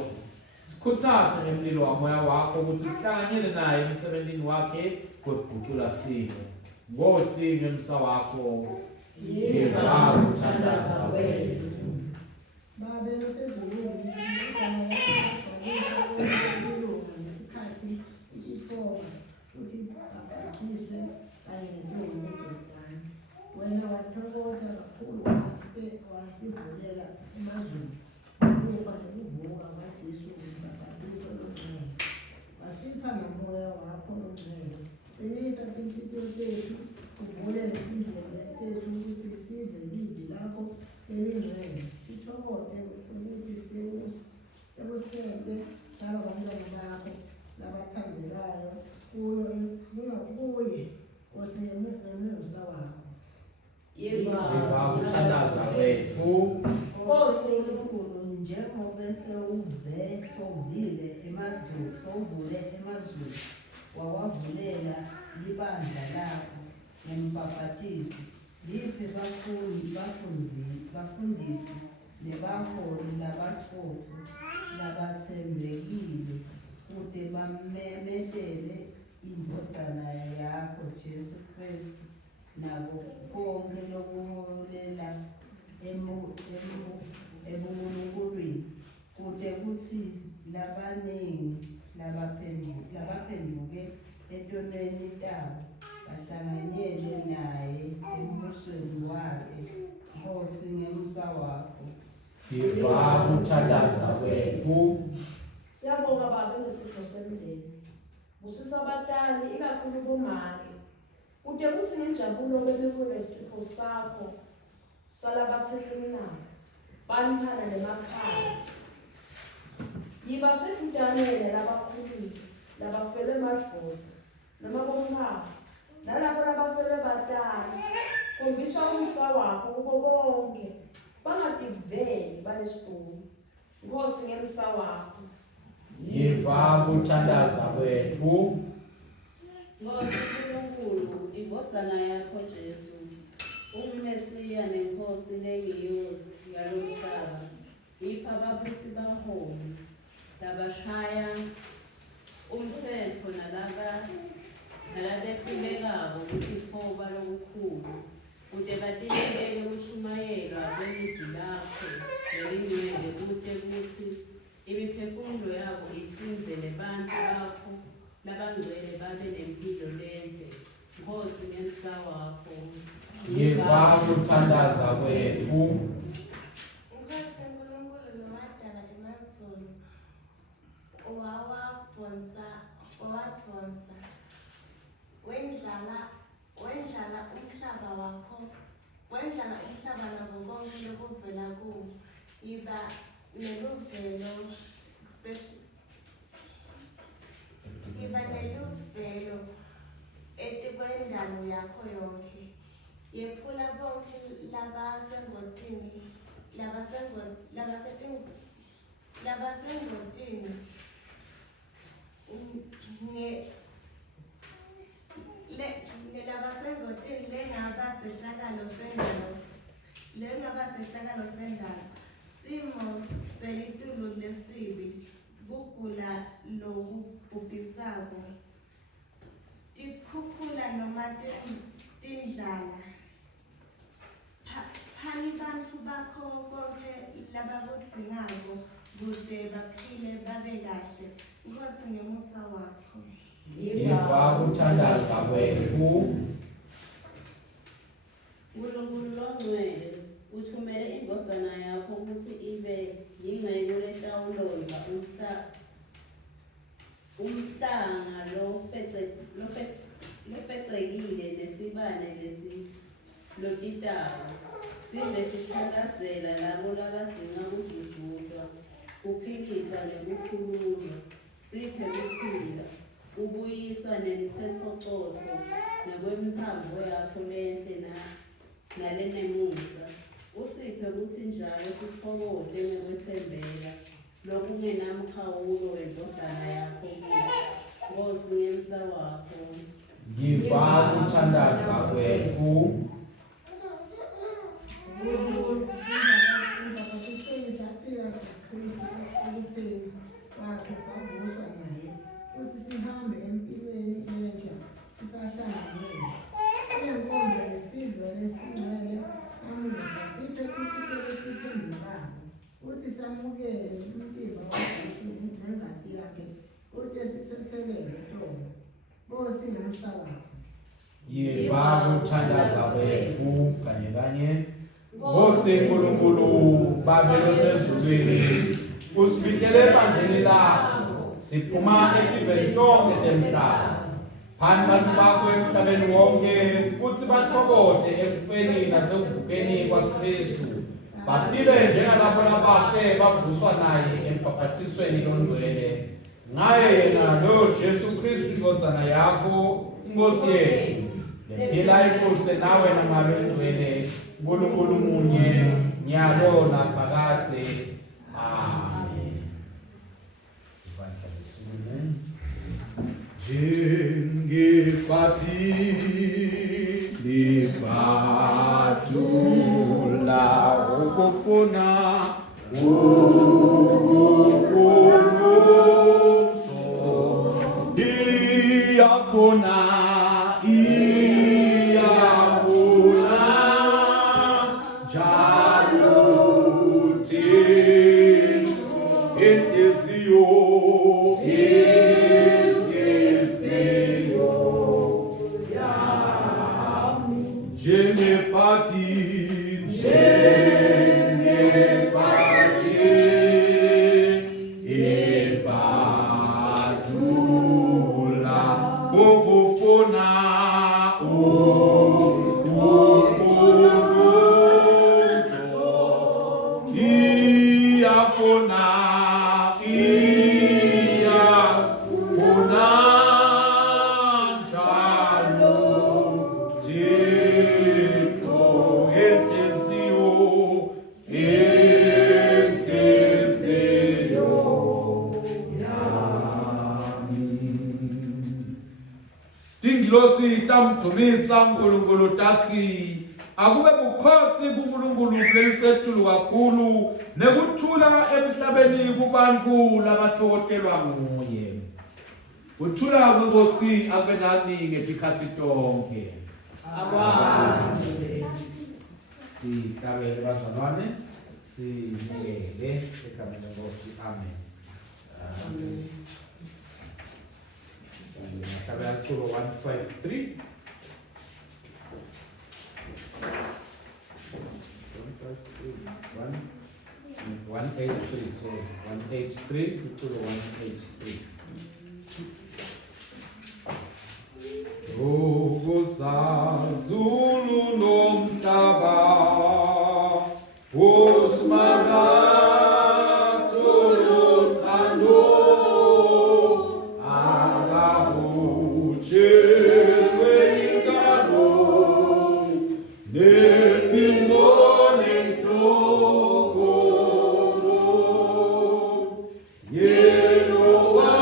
sikhuthane ngemlilo wamoya wakho ukuthi sihlanganyele naye emsebentini wakhe kwekugucula simo. Nkosi ngemsa wakho yeva ukuthandaza kwethu. Baba usezulwini ngesikhathi ithoba uthi babhaptizwe kanye nentombi eJordani. Wena wathokoza kakhulu wasivulela emazweni ukufa nokuvuka kwaJesu ngibhabhatiso longcwele. Wasipha nomoya wakho longcwele. Qinisa inhliziyo zethu, uvule nezindlebe zethu ukuthi sive ilizwi lakho elingcwele. Sithokoze ukuthi sekusele saba abantwana bakho labathandekayo kuye osingemusa wakho. Yeva ukuthandaza kwethu. Nkosi enkulu, njengoba sewuvile sewuvule emazweni wawavulela libandla lakho ngembhabhatiso, liphe bafundisi nebaholi labaqotho labathembekile kude bamemetele indodana yakho Jesu Kristu nako konke lokuholela ebunkulwini kude kuthi labaningi labaphenduke entonweni tabo bahlanganyele naye embusweni wakhe. Nkosi ngemsa wakho Yeva ukuthandaza kwethu. Siyabonga Baba ngesipho semndeni. Busisa abatali ikakhulu bomake. Kude kuthi ngenjabulo bebekule sipho sakho salabathehlelana. Baniphana nemakhaya. Yiba sethutanele labakhulu labafele emadvoza noma bomkhaya nalabo labafele batali. Khombisa umusa wakho kubo bonke bangativeli balesibhuku. Nkosi ngemsa wakho Yeva ukuthandaza kwethu. Nkosi uNkulunkulu, indodana yakho Jesu, uMesiya nenkosi lengiyo yalomhlaba, ipha ababusi baholi labashaya umthetho nalabehlulekako ukuthi ifoba lokukhulu kude batilekele kushumayelwa kwelizwi lakho nelingcwele kude kuthi imiphefumulo yabo isinze nebantfu bakho labangcwele babe nempilo lenhle. Nkosi ngemsa wakho. Yiva ukuthandaza kwethu. Nkosi uNkulunkulu lowadala emazulu owawadonsa wendlala umhlaba wakho wendlala umhlaba nabo konke lokuvela kuwo yiba neluvelo etikwendalo yakho yonke yephula bonke labasengotini lengaba sehlakalo sendalo simo selitulu lesibi kugula lokubhubhisako tikhukhula noma tindlala phani bantfu bakho bonke labakudzingako kude baphile babe kahle. Nkosi ngemusa wakho. Yiva ukuthandaza kwethu. Nkulunkulu longcwele uthumele indvodzana yakho ukuthi ibe yingcebo letawulondla umhlanga lofecekile nesibane lotitako sibe sithakazela labo labadzinga kudvudvudwa kuphikiswa nekukhululwa siphe kuphila ubuyiswa nemitsetfocotfo nekwemtsambo yakho lenhle nalenemusa usiphe kutsi njalo sitfokote ngekwetsembela lokungenamkhawulo wendodana yakho Nkosi ngemsa wakho. Yiva ukuthandaza kwethu. Yiva ukuthandaza kwethu kanye kanye. Nkosi Nkulunkulu babelo sezulwini usibitele ebandleni lakho siphuma etiveni tonke temhlaba phani bantu bakho emhlabeni wonke kutsi bathokote ekufeni nasekuvukeni kwaKristu baphile njengalabo labafe bavuswa naye empaphathisweni longcwele ngaye yena lo Jesu Kristu indvodzana yakho Nkosi yethu lephila ikuse nawe namalo engcwele Nkulunkulu munye nyalo naphakathe. Amen. Njengepatili patula ukufuna iyafuna Tinglosi tamtumisa Nkulunkulu tatsi akube bukhosi kuNkulunkulu lelisetulu kakhulu nekuthula emhlabeni kubantu labathokotelwa nguye. Uthula kwenkosi akube nani ngetikhathi tonke. Akwazi. Sihlabele bazalwane, sinikele egameni lenkosi. Amen. Sihlabele kulo 153. 183, sorry, 183 to 183. Zulu nomhlaba usmagato lothando akahujelwe ingalo nepingo nenhloko Yehowa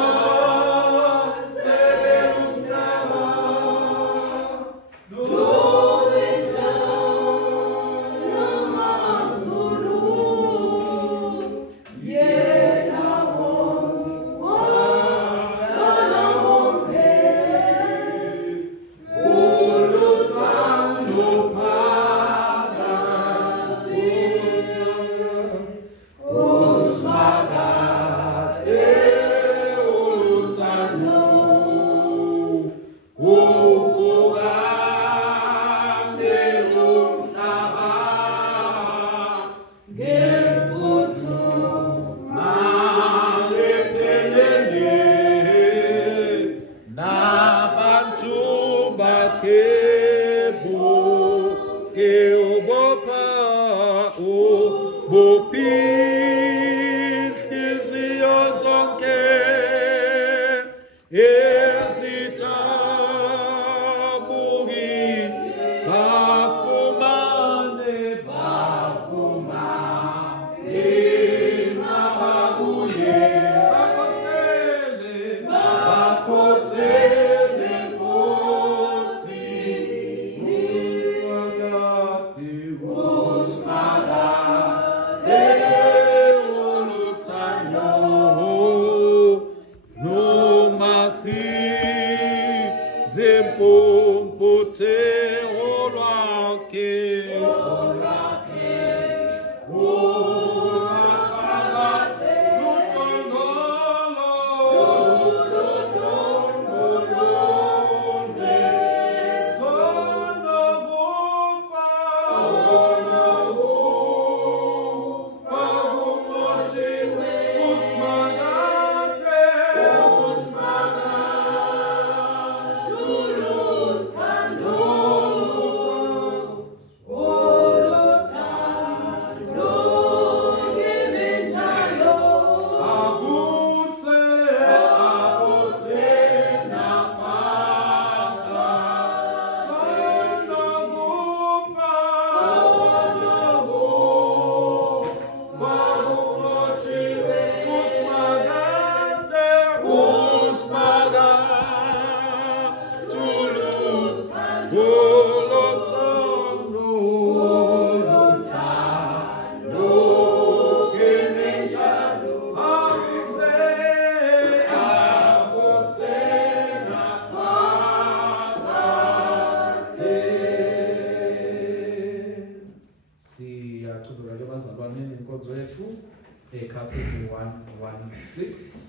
ekhasini 116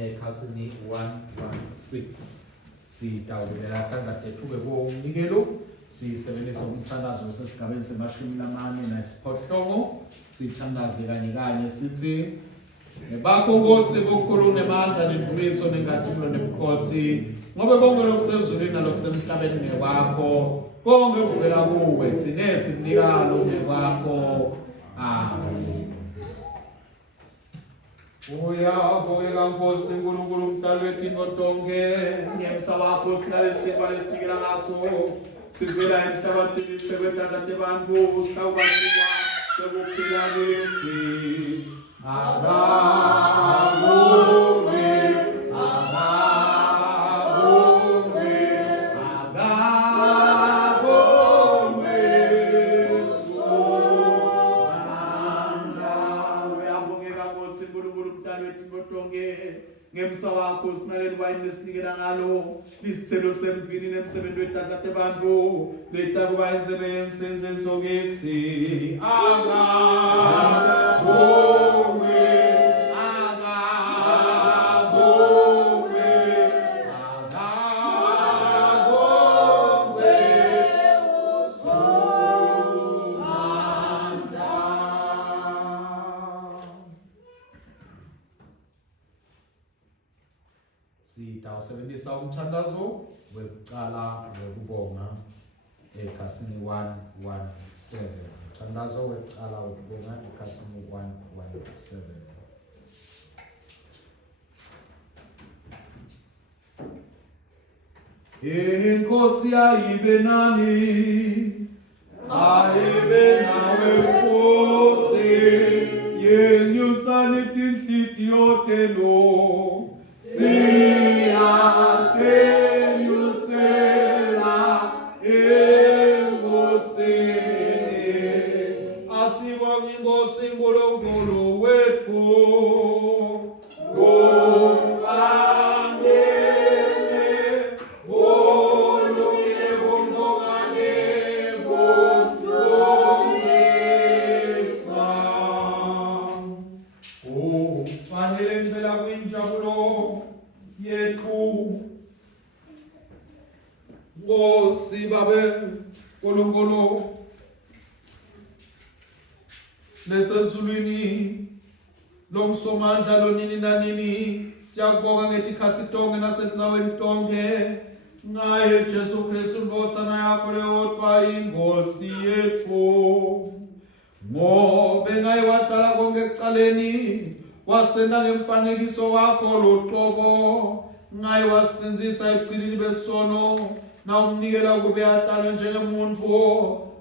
ekhasini 116 sitawulela kangatethuke komnikelo sisebenzisa umthandazo sesigabeni se-48 sithandaze kanye kanye sithi bakho Nkosi bokukhulu nemandla nemvumiso nenkathalo nebukhosi ngobe konke lokusezulwini nalokusemhlabeni ngekwakho konke kuvela kuwe thina sikunikalo ngekwakho. Amen. Uyabonga Nkosi uNkulunkulu mdali wethu tonke ngemsa wakho silale siba lesinikela ngaso sivela emhlabathini sebethathe bantu sawubasiwa sekuphila kithi wakho sinaleli wayini lesinikela ngalo lisithelo semvini nemsebenzi wetandla tebantu leta kuba inzebe yensenze sokithi sitawusebenzisa umthandazo wekuqala wekubonga ekhasini 117 umthandazo wekuqala wekubonga ekhasini 117 Inkosi ayibe nani ayibe nawe futhi yenyusani tinhlitiyo telo nesezulwini lomsomandla lonini nanini siyabonga ngetikhathi tonke nasendzaweni tonke ngaye Jesu Kristu ndotsana yakho leyodwa ingosi yethu ngobe ngaye wadala konke ekuqaleni wasenda ngemfanekiso wakho loqobo ngaye wasenzisa ebuqilini besono na umnikela kube atale njengemuntu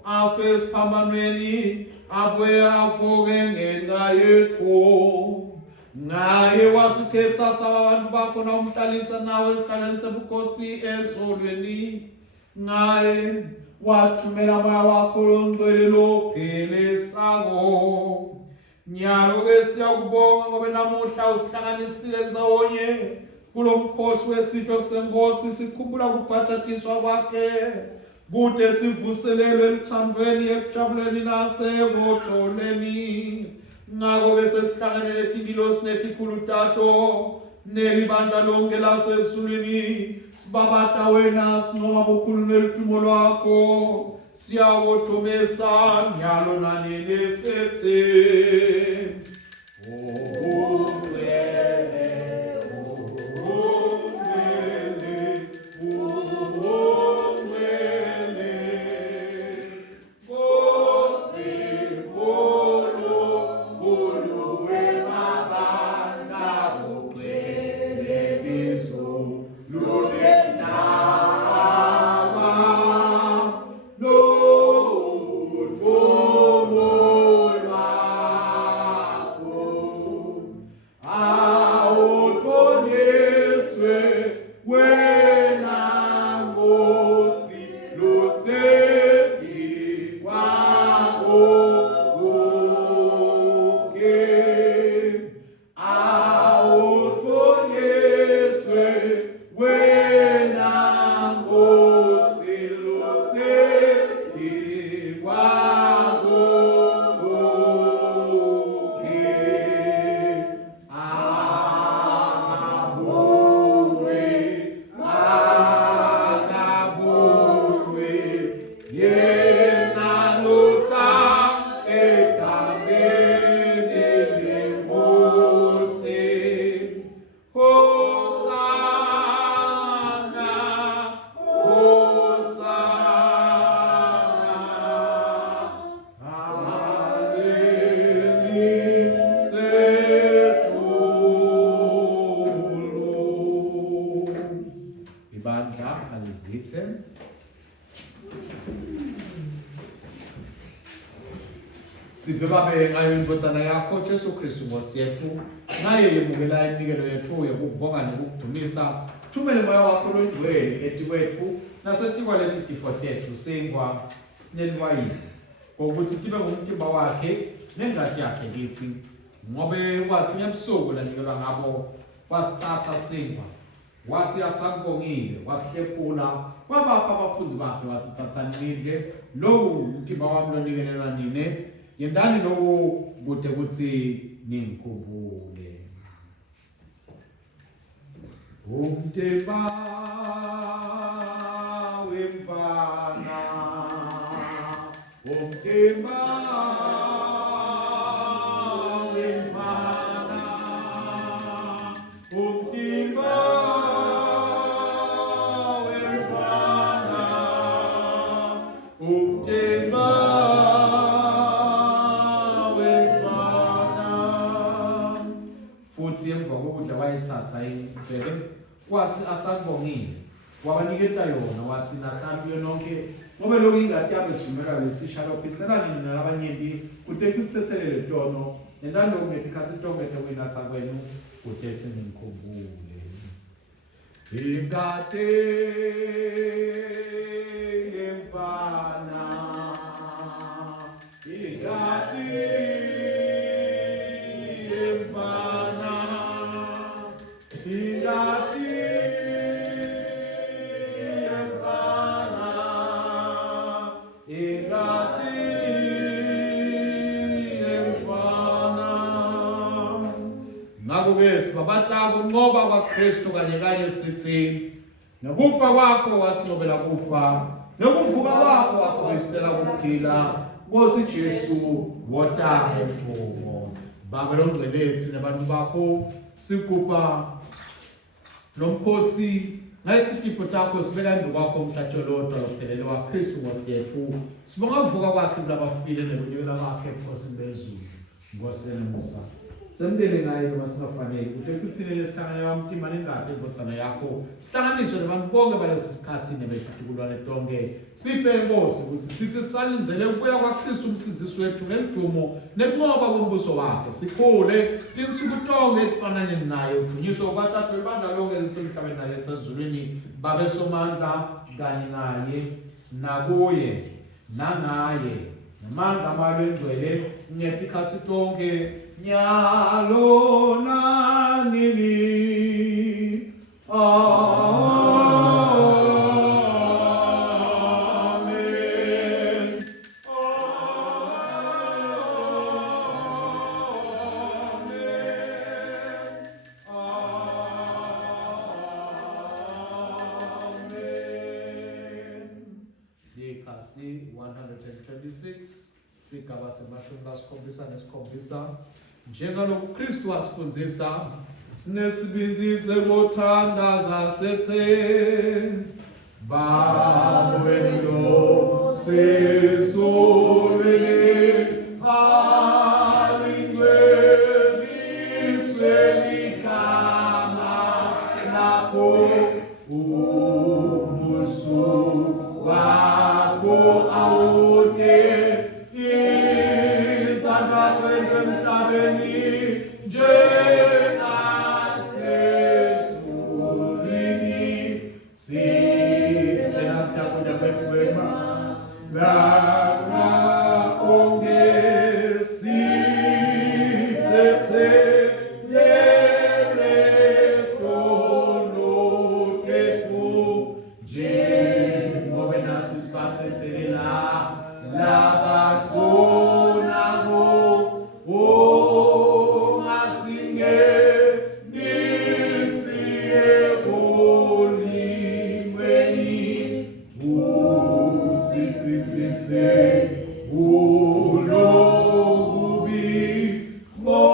afe esiphambanweni abuye avuke ngenxa yethu ngaye wasikhetha sabantu bakho na umhlalisa nawe esikhaleni sebukhosi ezolweni ngaye wathumela moya wakho longcwele lophelesayo nyalo-ke siyakubonga ngoba namuhla usihlanganisile ndzawonye kulo mkhosi wesipho senkosi sikhumbula kubhatathiswa kwakhe kude sivuselelwe emthandweni ekujabuleni nasekutholeni ngako bese sihlanganele tingilosi netikhulu tato nelibandla lonke lasezulwini sibabata wena sinoma bukhulu nelitumo lwakho siyakuthumesa nyalo nanini sithi Sibebabe ngayo indotsana yakho Jesu Kristu Nkosi yethu ngaye yemukela inikelo yethu yokubonga nokudumisa thumele moya wakho longcwele etikwethu nasetikwaleti tifo tethu sengwa nelwayini ukuthi tibe ngumtimba wakhe nengadi yakhe kithi ngobe wathi ngebusuku lanikelwa ngabo wasithatha Sinkwa wathi asakubongile wasihlephula kwabapha abafundi bakhe wathi thathani nidle loku umthimba wami lonikelelwa nine yendani loku kude kuthi ningikhumbule umthimba wemfana umthimba wemfana umthimba wemfana umthimba wemfana futhi emva kokudla wayethatha inzebe wathi asakubongile wabaniketa yona wathi nathani yonke ngoba lokho ingadi yami sivumela lesishalo phisela nini nalabanyenti kutethi kuthethelele tono nendando ngethi khathi tongete winatha kwenu kutethi ngikhumbule ingadi lemfana ingadi lemfana ingadi babatako ngoba kwaKristu kanye sithi nokufa kwakho wasinqobela kufa nokuvuka kwakho wasibuyisela ukuphila Nkosi Jesu wota emthomo Baba longcwelethi nabantu bakho sikupa nomkhosi ngayithipho takho sibeka ndkwakho umhlatshelo lophelele waKristu Nkosi yethu sibonga ukuvuka kwakhe kulabafile nebunyela bakhe Nkosi bezulu Nkosi emusa Sembele naye noma singafanele ukuthi sithine lesihlangano yamthimba nendaba embotsana yakho sihlanganiswe nabantu bonke balesi sikhathi nebethukulwane tonke siphe inkosi ukuthi sithi salinzele ukuya kwaKristu umsindisi wethu ngendumo nekunqoba kombuso wakhe sikhule tinsuku tonke ekufanane naye uthunyiswa kwaThathu ibandla lonke lisemhlabeni nasezulwini babe somandla kanye naye nakuye nanaye namandla amalengcwele ngetikhathi tonke Nyalo na nini Amen Dikasi 126 Sigaba semashumi lasikhombisa nesikhombisa Njengalokhu Kristu asifundisa sinesibindi sekuthandaza sethe bawelo sesolele alingweliswe likama lakho umusu wako awude izandla kwenu emhlabeni njenasezulwini sibheka kwethu langa onke sithethe lele tono kethu njengoba nathi sibathethelela labasonabo ongasinge nisiye olimweni usisithise ulokubi mobeo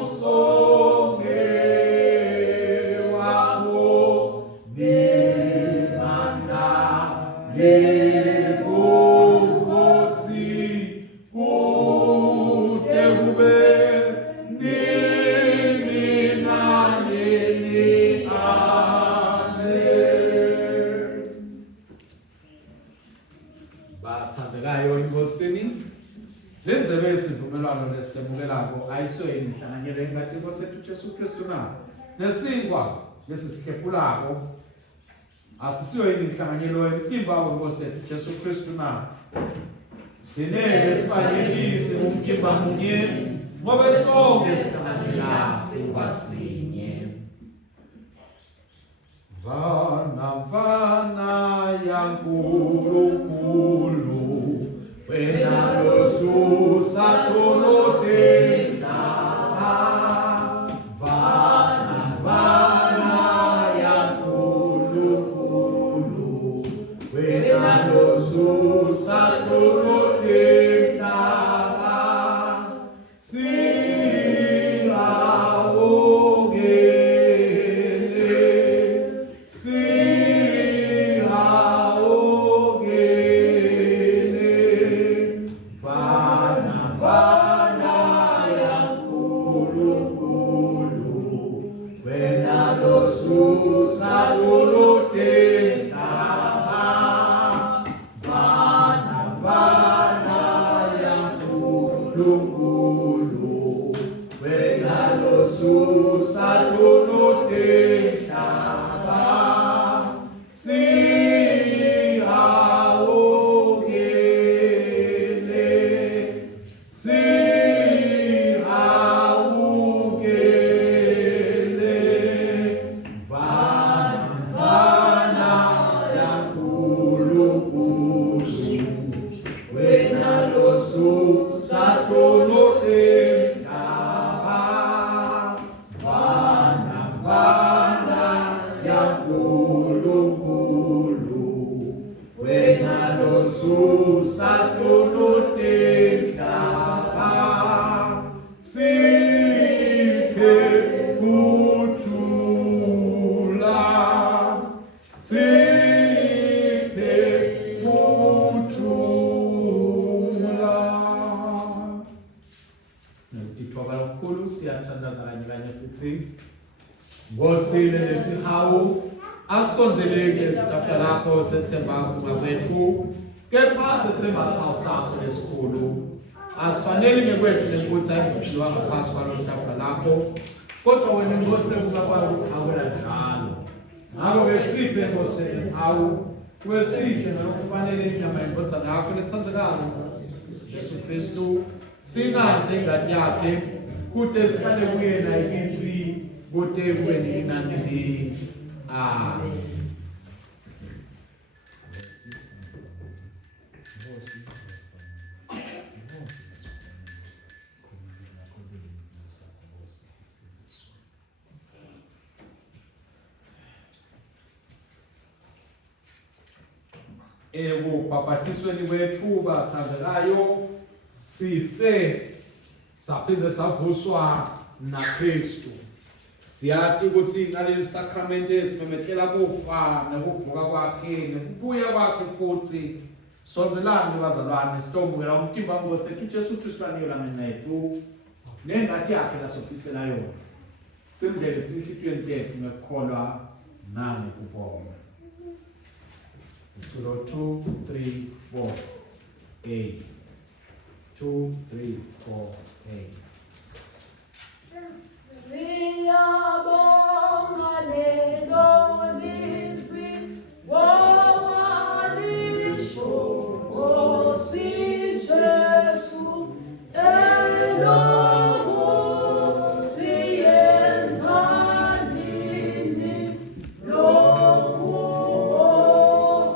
usonge wako nimanda yebukhosi kude kube nini nanini amen bathandekayo enkosini lenzebe isivumelwano lesisemukelako ayisoyeni inhlanganyelo engadi Nkosi yethu Jesu Kristu na nesinkwa lesihlephulako asisiyoyini inhlanganyelo emtimba Nkosi yethu Jesu Kristu na sinele sifanelisi umtimba munye ngoba sonke sihlanganyela sibasinye. Vana vana ya nkulunkulu wena losusa tolotenda. Vana vana ya nkulunkulu wena losusa tolotenda. Ngosile lesihawu asonzeleke itafula lakho sethemba kwethu kepha sethemba sakho lesikhulu asifanele ngekwethu nenkutha evuthilwa ngaphansi kwalo tafula lakho kodwa wena Nkosi ukubakwazi ukuhawela njalo ngakho ke siphe Nkosi lesihawu kwesihle nalokufanele inyama yendodana yakho lethandzekayo Jesu Kristu singathe ingadi yakhe kude sihlale kuyena ikithi kude kube nini. Amen. Ekubhabhatisweni kwethu bathandekayo sife saphize savuswa naKristu. Siyathi ukuthi ngaleli sakramenti esimemethela kufa nokuvuka kwakhe nokubuya kwakhe futhi sonzelani bazalwane sitombukela umtimba wonkosi Jesu Kristu aniyola ngenethu nengadi yakhe lasophisela yona simdlele enhlitiyweni yethu ngekukholwa nangokubonga. 2 3 4 8 2 3 4 8 Siyabonga lelo lizwi wawalisho Nkosi Jesu elokuthi yenza nini lokhu okukhumbuzayo.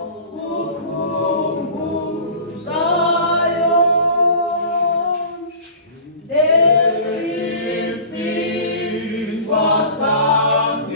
Wasangena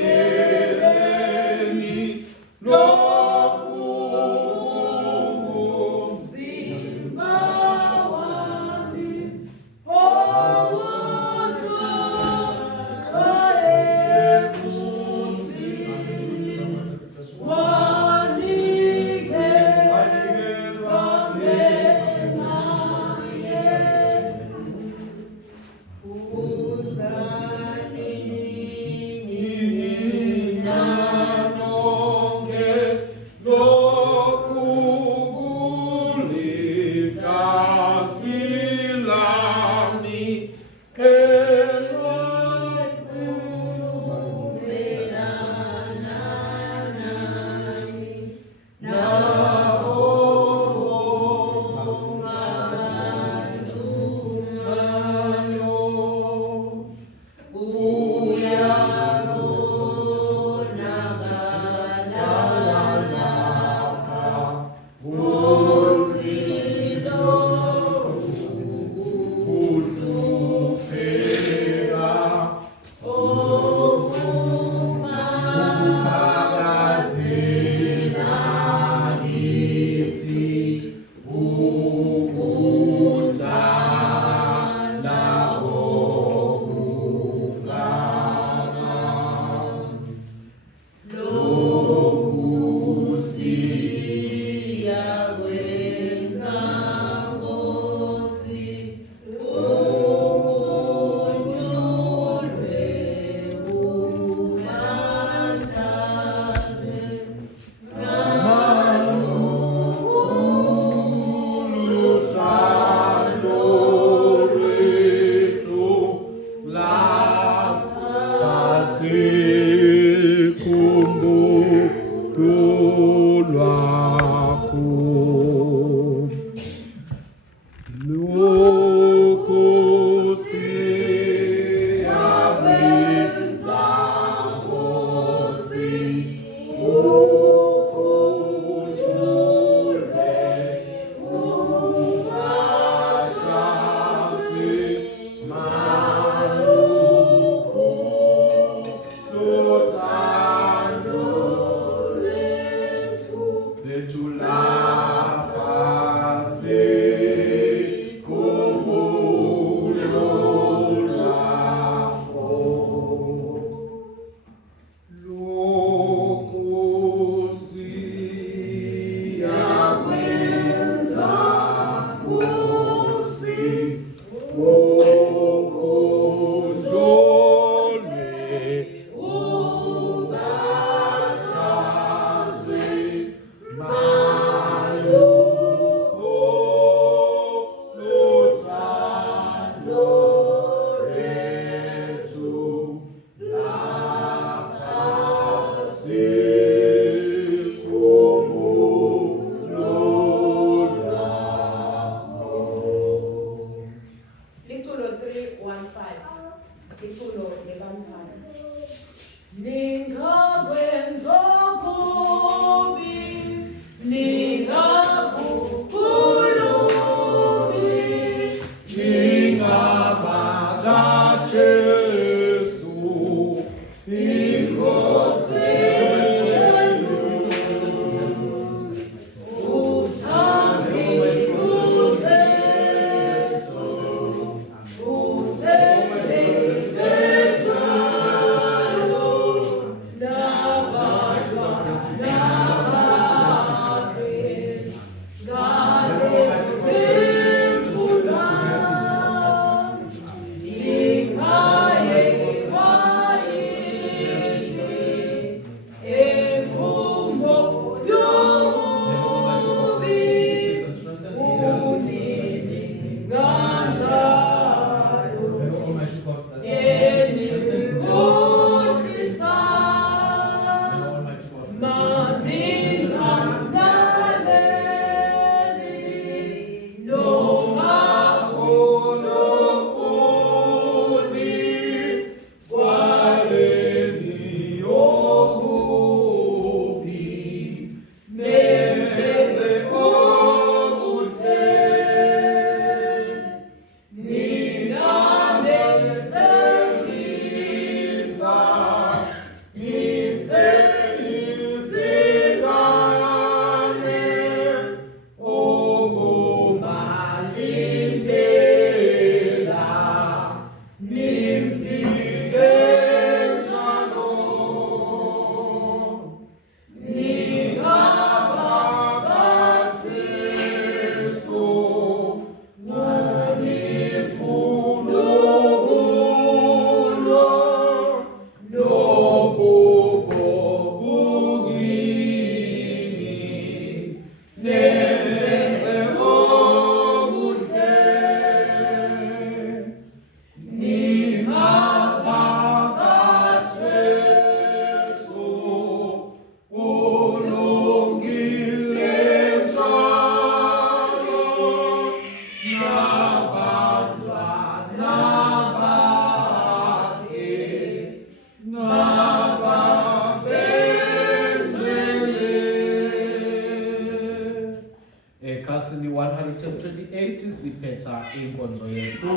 10:28 siphetha inkonzo yethu.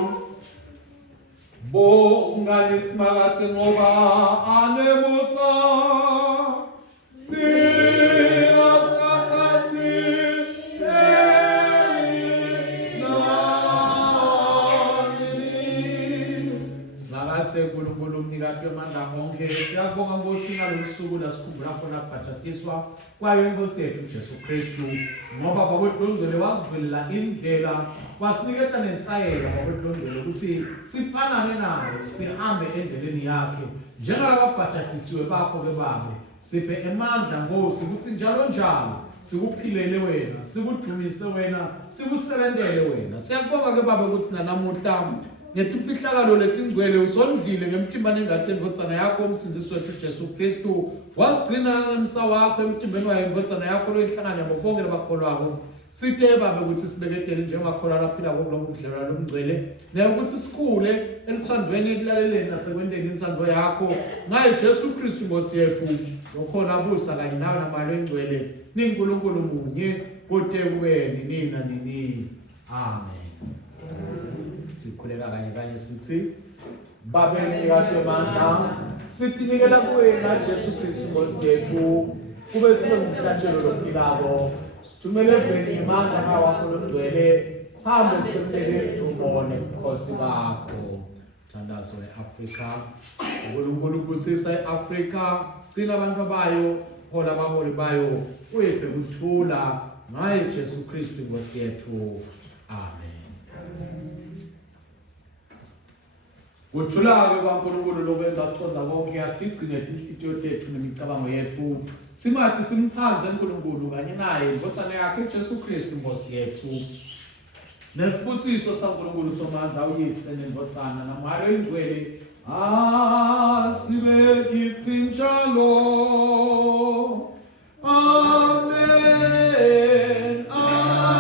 Bongani simakathe ngoba anemusa uNkulunkulu umnikati wamandla onke, siyabonga Nkosi ngalolusuku lasikhumbula khona kubhajatiswa kwayo iNkosi yethu Jesu Kristu, ngoba bakwedlondolo wasivelela indlela, wasiniketa nensayelo bakwedlondolo ukuthi sifanane naye, sihambe endleleni yakhe. Njengalababhajatisiwe bakho-ke babe, siphe emandla Nkosi ukuthi njalo njalo sikuphilele wena, sikudumise wena, sikusebentele wena. Siyabonga-ke babe ukuthi nanamuhla ngetimfihlakalo letingcwele usondlile ngemtimba nengahleni nkotsana yakho umsinzisi wethu Jesu Kristu, wasigcina ngemsa wakho emtimbeni wayo nkotsana yakho loyihlanganya bonke labakholwako. Sithe babe ukuthi sibeketele njengamakholwa aphila kulo budlelwano lomngcwele, ukuthi sikhule elithandweni ekulaleleni nasekwendeni insando yakho ngaye Jesu Kristu Nkosi yethu, lokhona busa kanye nawe namalo engcwele niNkulunkulu munye kude kuweni nina nini. Amen. Sikhuleka kanye sithi Babe mnikati wamandla, sithinikela kuwena Jesu Kristu Nkosi yethu, kube sibe ngumhlatshelo lophilako. Sithumele eveni imandla ngawakho lomngcwele, sihambe sisemlele tubone ubukhosi bakho. Thandazo e-Afrika, uNkulunkulu ubusisa e-Afrika, gcina abantu bayo, hola abaholi bayo, uyiphe ukuthula ngaye Jesu Kristu Nkosi yethu. Amen. Kuthula-ke kwaNkulunkulu lokwenza kuconza konke, atigcine inhliziyo yethu nemicabango yethu, simathi simthanze uNkulunkulu kanye naye inkotsane yakhe Jesu Kristu Nkosi yethu. Nesibusiso saNkulunkulu somandla uyise nenkotsana namalo engcwele sibe kithi njalo. Amen. Amen.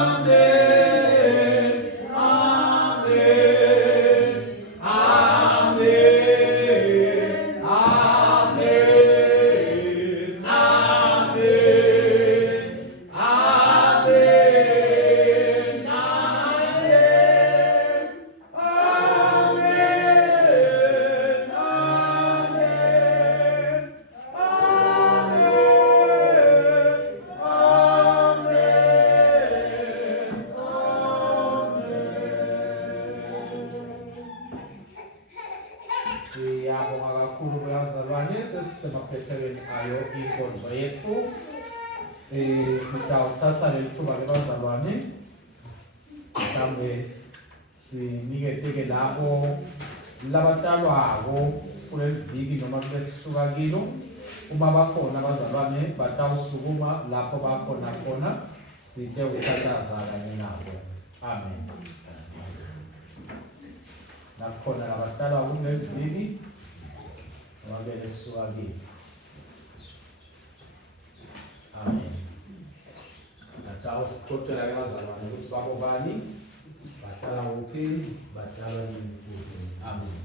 Sitawuthatha lethuba lebazalwane, mhlambe siniketeke labo labatalwako kuleli viki noma kulesisuka kilo. Uma bakhona abazalwane batawusukuma lapho bakhona khona, sithe ukuthathaza kanye nabo. Amen. Nakhona labatalwako kuleli viki noma kulesisuka kilo. Amen. Nataka usikote la bazalwane ukuthi babo bani bahlala kuphi, bahlala nini futhi. Amen.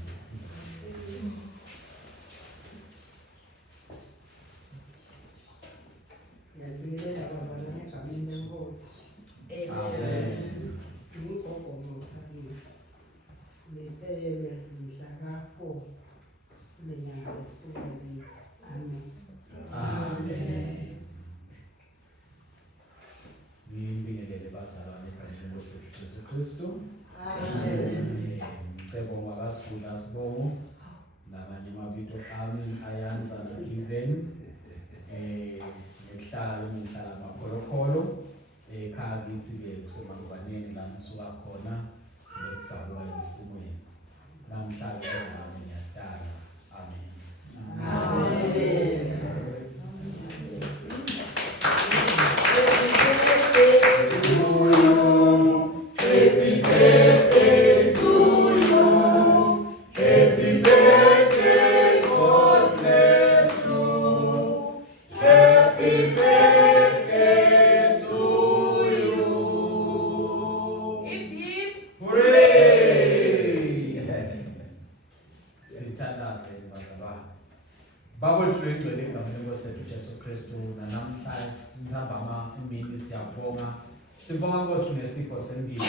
Yalibingelela abazalwane egameni leNkosi. Amen. Ugogo ngosabile. Lepele mhla ka-4 lenyanga esuka le-Amos. Amen. Ngibingelele bazalwane kanye noNkosi Jesu Kristu. Amen. Cebo wakasifunda sibongo nabanye amabito ami ayanza nagiven ngihlala ngihlala amakholokholo ekhaya kithi ke kusemangobaneni la ngisuka khona sibekudzalwa esimweni namhlanje ezami ngiyadala. Amen. Amen. Sibonga Nkosi ngesipho sempilo.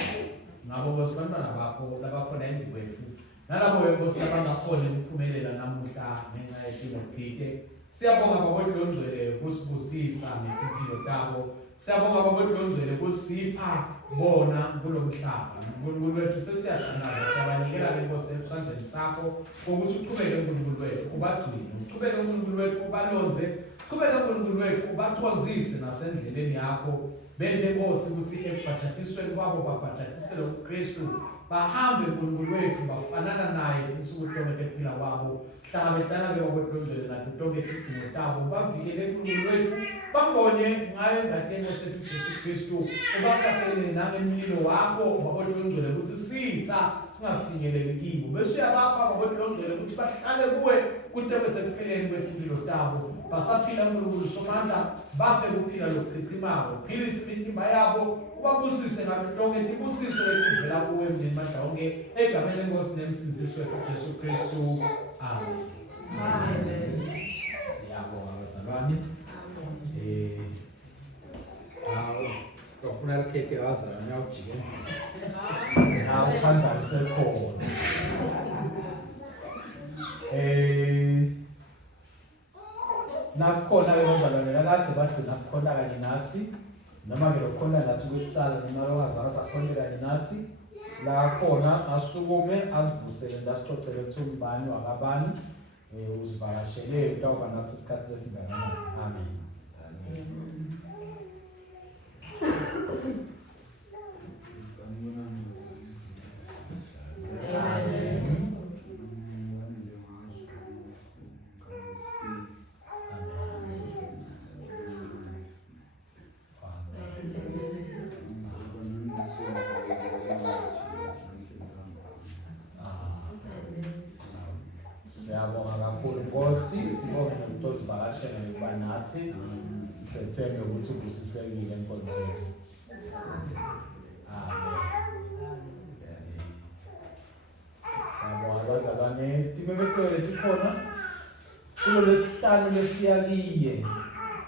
Ngabo Nkosi bantwana bakho labakhona endlini kwethu. Nalabo Nkosi abangakhona ukuphumelela namuhla ngenxa yempilo thike. Siyabonga babodlondlele kusibusisa ngempilo tabo. Siyabonga babodlondlele kusipha bona kulomhlaba. uNkulunkulu wethu sesiyajinaza siyabanikela leNkosi esandleni sakho ukuthi uqhubeke uNkulunkulu wethu ubagcine. Uqhubeke uNkulunkulu wethu ubalonze. Uqhubeke uNkulunkulu wethu ubathonzise nasendleleni yakho. Bende Nkosi ukuthi ekubhajatisweni kwabo babhajatisele uKristu. Bahambe uNkulunkulu wethu bafanana naye insuku zonke ephila kwabo. Hlangabetana ke babodlondlele nathi tonke izidingo tabo. Bavikele uNkulunkulu wethu. Babone ngayo ngathengo sethu Jesu Kristu. Ubaqaphele nangemilo wakho babodlondlele ukuthi sitha singafinyeleli kibo. Bese uyabapha babodlondlele ukuthi bahlale kuwe kude besekupheleni kwempilo tabo. Basaphila uNkulunkulu somandla baphe ukuphila lokuchichimako. Philisa imizimba yabo ubabusise ngabe tonke ibusiso elivela kuwe mndeni madawonke egameni leNkosi nemsinzisi wethu Jesu Kristu. Amen. Amen. Siyabonga bazalwane. Ufuna likhekhe wazalwane awujike. Hawu kanjani sekhona. Nakhona ke bazalwane lakathi bathi nakhona kanye nathi noma ke lokhona nathi kuqala noma wazaza khona kanye nathi la khona asukume azivusele ndasixoxele ukuthi umbani wakabani uzivakashele utawuba nathi isikhathi lesingakanani. Amen. Siyabonga kakhulu Nkosi, sibonge ukuthi uzivakashele ukuba nathi. Sethembe ukuthi ubusisekile enkonzweni. Amen. Siyabonga bazalwane, timebekele tikhona kulo lesihlanu lesiyaliye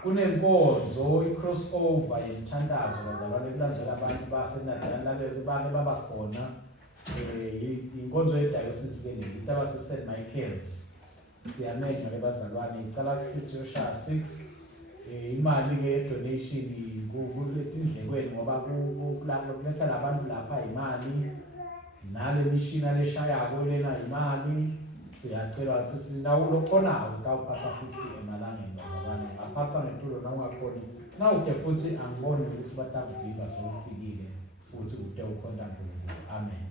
kunenkonzo i-crossover yemthandazo bazalwane kulandela abantu baseNatala bake babakhona. Inkonzo yedayosisi ke ngithi abase-St. Michael's siyamenya ke bazalwane icala kusithi yoshaya 6 imali ke donation kuletindlekweni ngoba kuletha labantu lapha imali nale mishina leshayako lena imali. Siyacela ukuthi sinawo lokhonayo utawuphatha 50 emalangeni bazalwane aphatha ngentulo nawungakhona nawuke futhi angiboni ukuthi batakuviva sewufikile futhi ude ukhonta uNkulunkulu. Amen.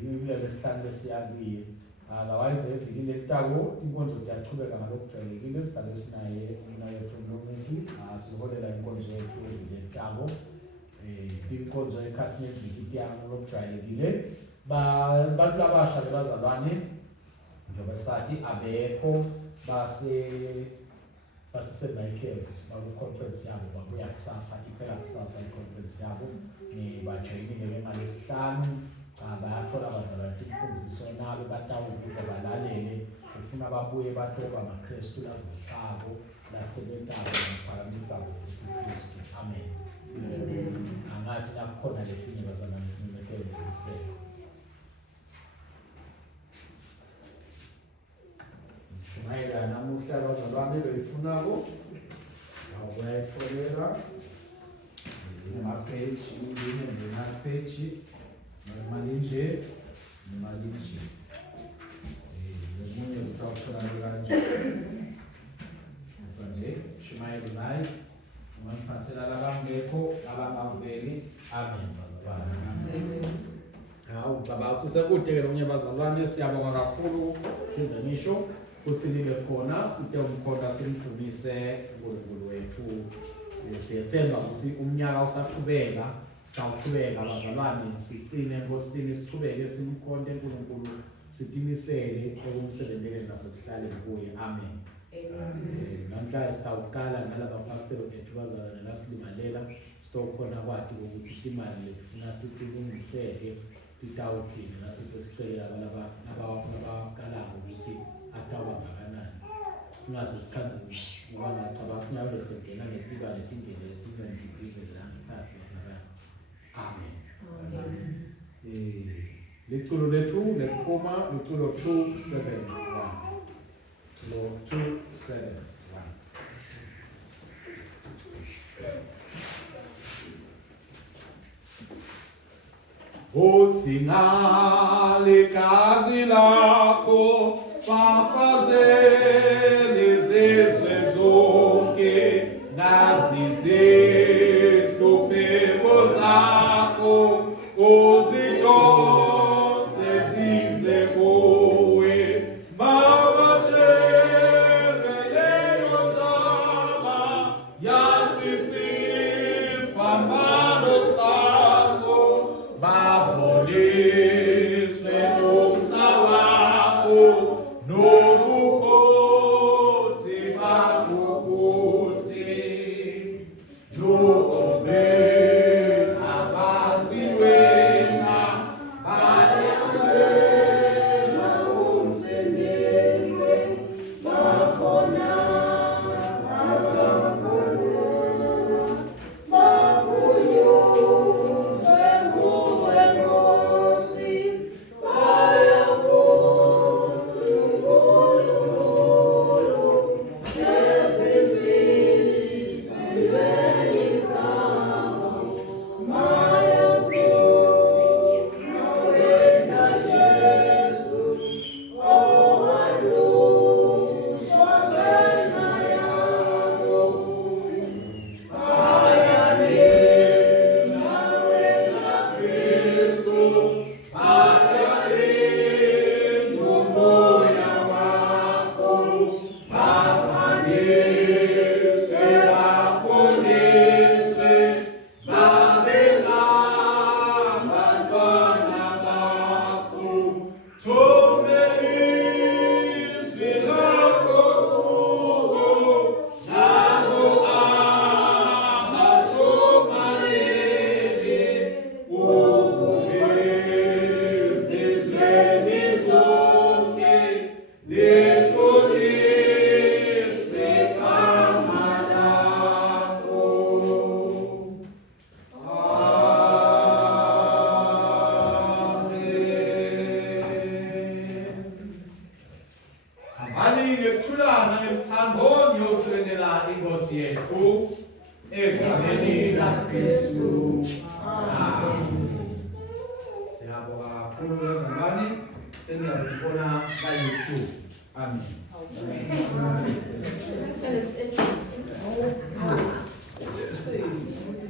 Kule lesihlanu lesiyakuye otherwise evikile litako inkonzo iyaqhubeka ngalokujwayelekile sidalo sinaye yethu uNomisi siholela inkonzo yethu evikile litako inkonzo ekhathini eviki yangu lokujwayelekile bantu labasha bezalwane njengoba sathi abekho base-St. Michael's baku-conference yabo babuya kusasa iphela kusasa i-conference yabo bajoyinile ngalesihlanu. Bayathola abazalwane imfundiso nabo batawukuba balalele ufuna babuye batoba amaKristu lavuthako lasebentako ngaphakamisa futhi uKristu. Amen. Angathi nakukhona letinye bazalwane nimekele ngisele. Shumayela namuhla bazalwane beyifunako awuyayitholela page page malinje lemunye utawuthola kanje shumayela naye ungaphathela labangekho abangaveli. Amen bazalwane. Hawu ngicabanga ukuthi sekude ke nomnye bazalwane siyabonga kakhulu enze ngisho ukuthi nibe khona sithe umkhonto simdumise uNkulunkulu wethu. Siyethemba ukuthi umnyaka usaqhubeka sawuqhubeka bazalwane sicine enkosini siqhubeke simkhonto uNkulunkulu sitimisele ekumsebenzele nasekuhlaleni kuye. Amen. Namhlanje sitawuqala nalabapasteli bethu bazalwane lasilimalela sitokhona kwathi ukuthi imali lefuna sitilungiseke titawuthini nasesicela nabaqalayo ukuthi atawaba ngakanani. singaze sikhathi ngoba ngiyacabanga funeka bese ngena ngetika letingene letingene la ngaphansi ngizaba amen. Liculo lethu lephuma liculo 271 lo 271 Usingali kazi lako fafazele zizwe zonke nazizehlupeko zakho uzidonse zize kuwe babatshele leyo ndaba yasisiphambano sakho baboniswe umsa wakho nobukhosi bakho kuthi njobe abazi wena Ayasema umsindisi bakhona bakuyuzwe nguwe Nkosi bayafuza uNkulunkulu ezinhliziyweni zabo bayafuza wena Jesu owadlushwa ngenxa yabo bayalila wena Kristu ayalinda umoya wakho baphangise bafundise babe ngabantwana bakho thumela izwi lakho kubo labo abashumayeli ukuvizizweni zonke lithulise igama lakho. Amen. Hambani ngekuthulana emthandweni yosebenzela inkosi yethu egameni laKristu. Amen. Siyabonga kakhulu ezingane seniyakubona la YouTube. Amen.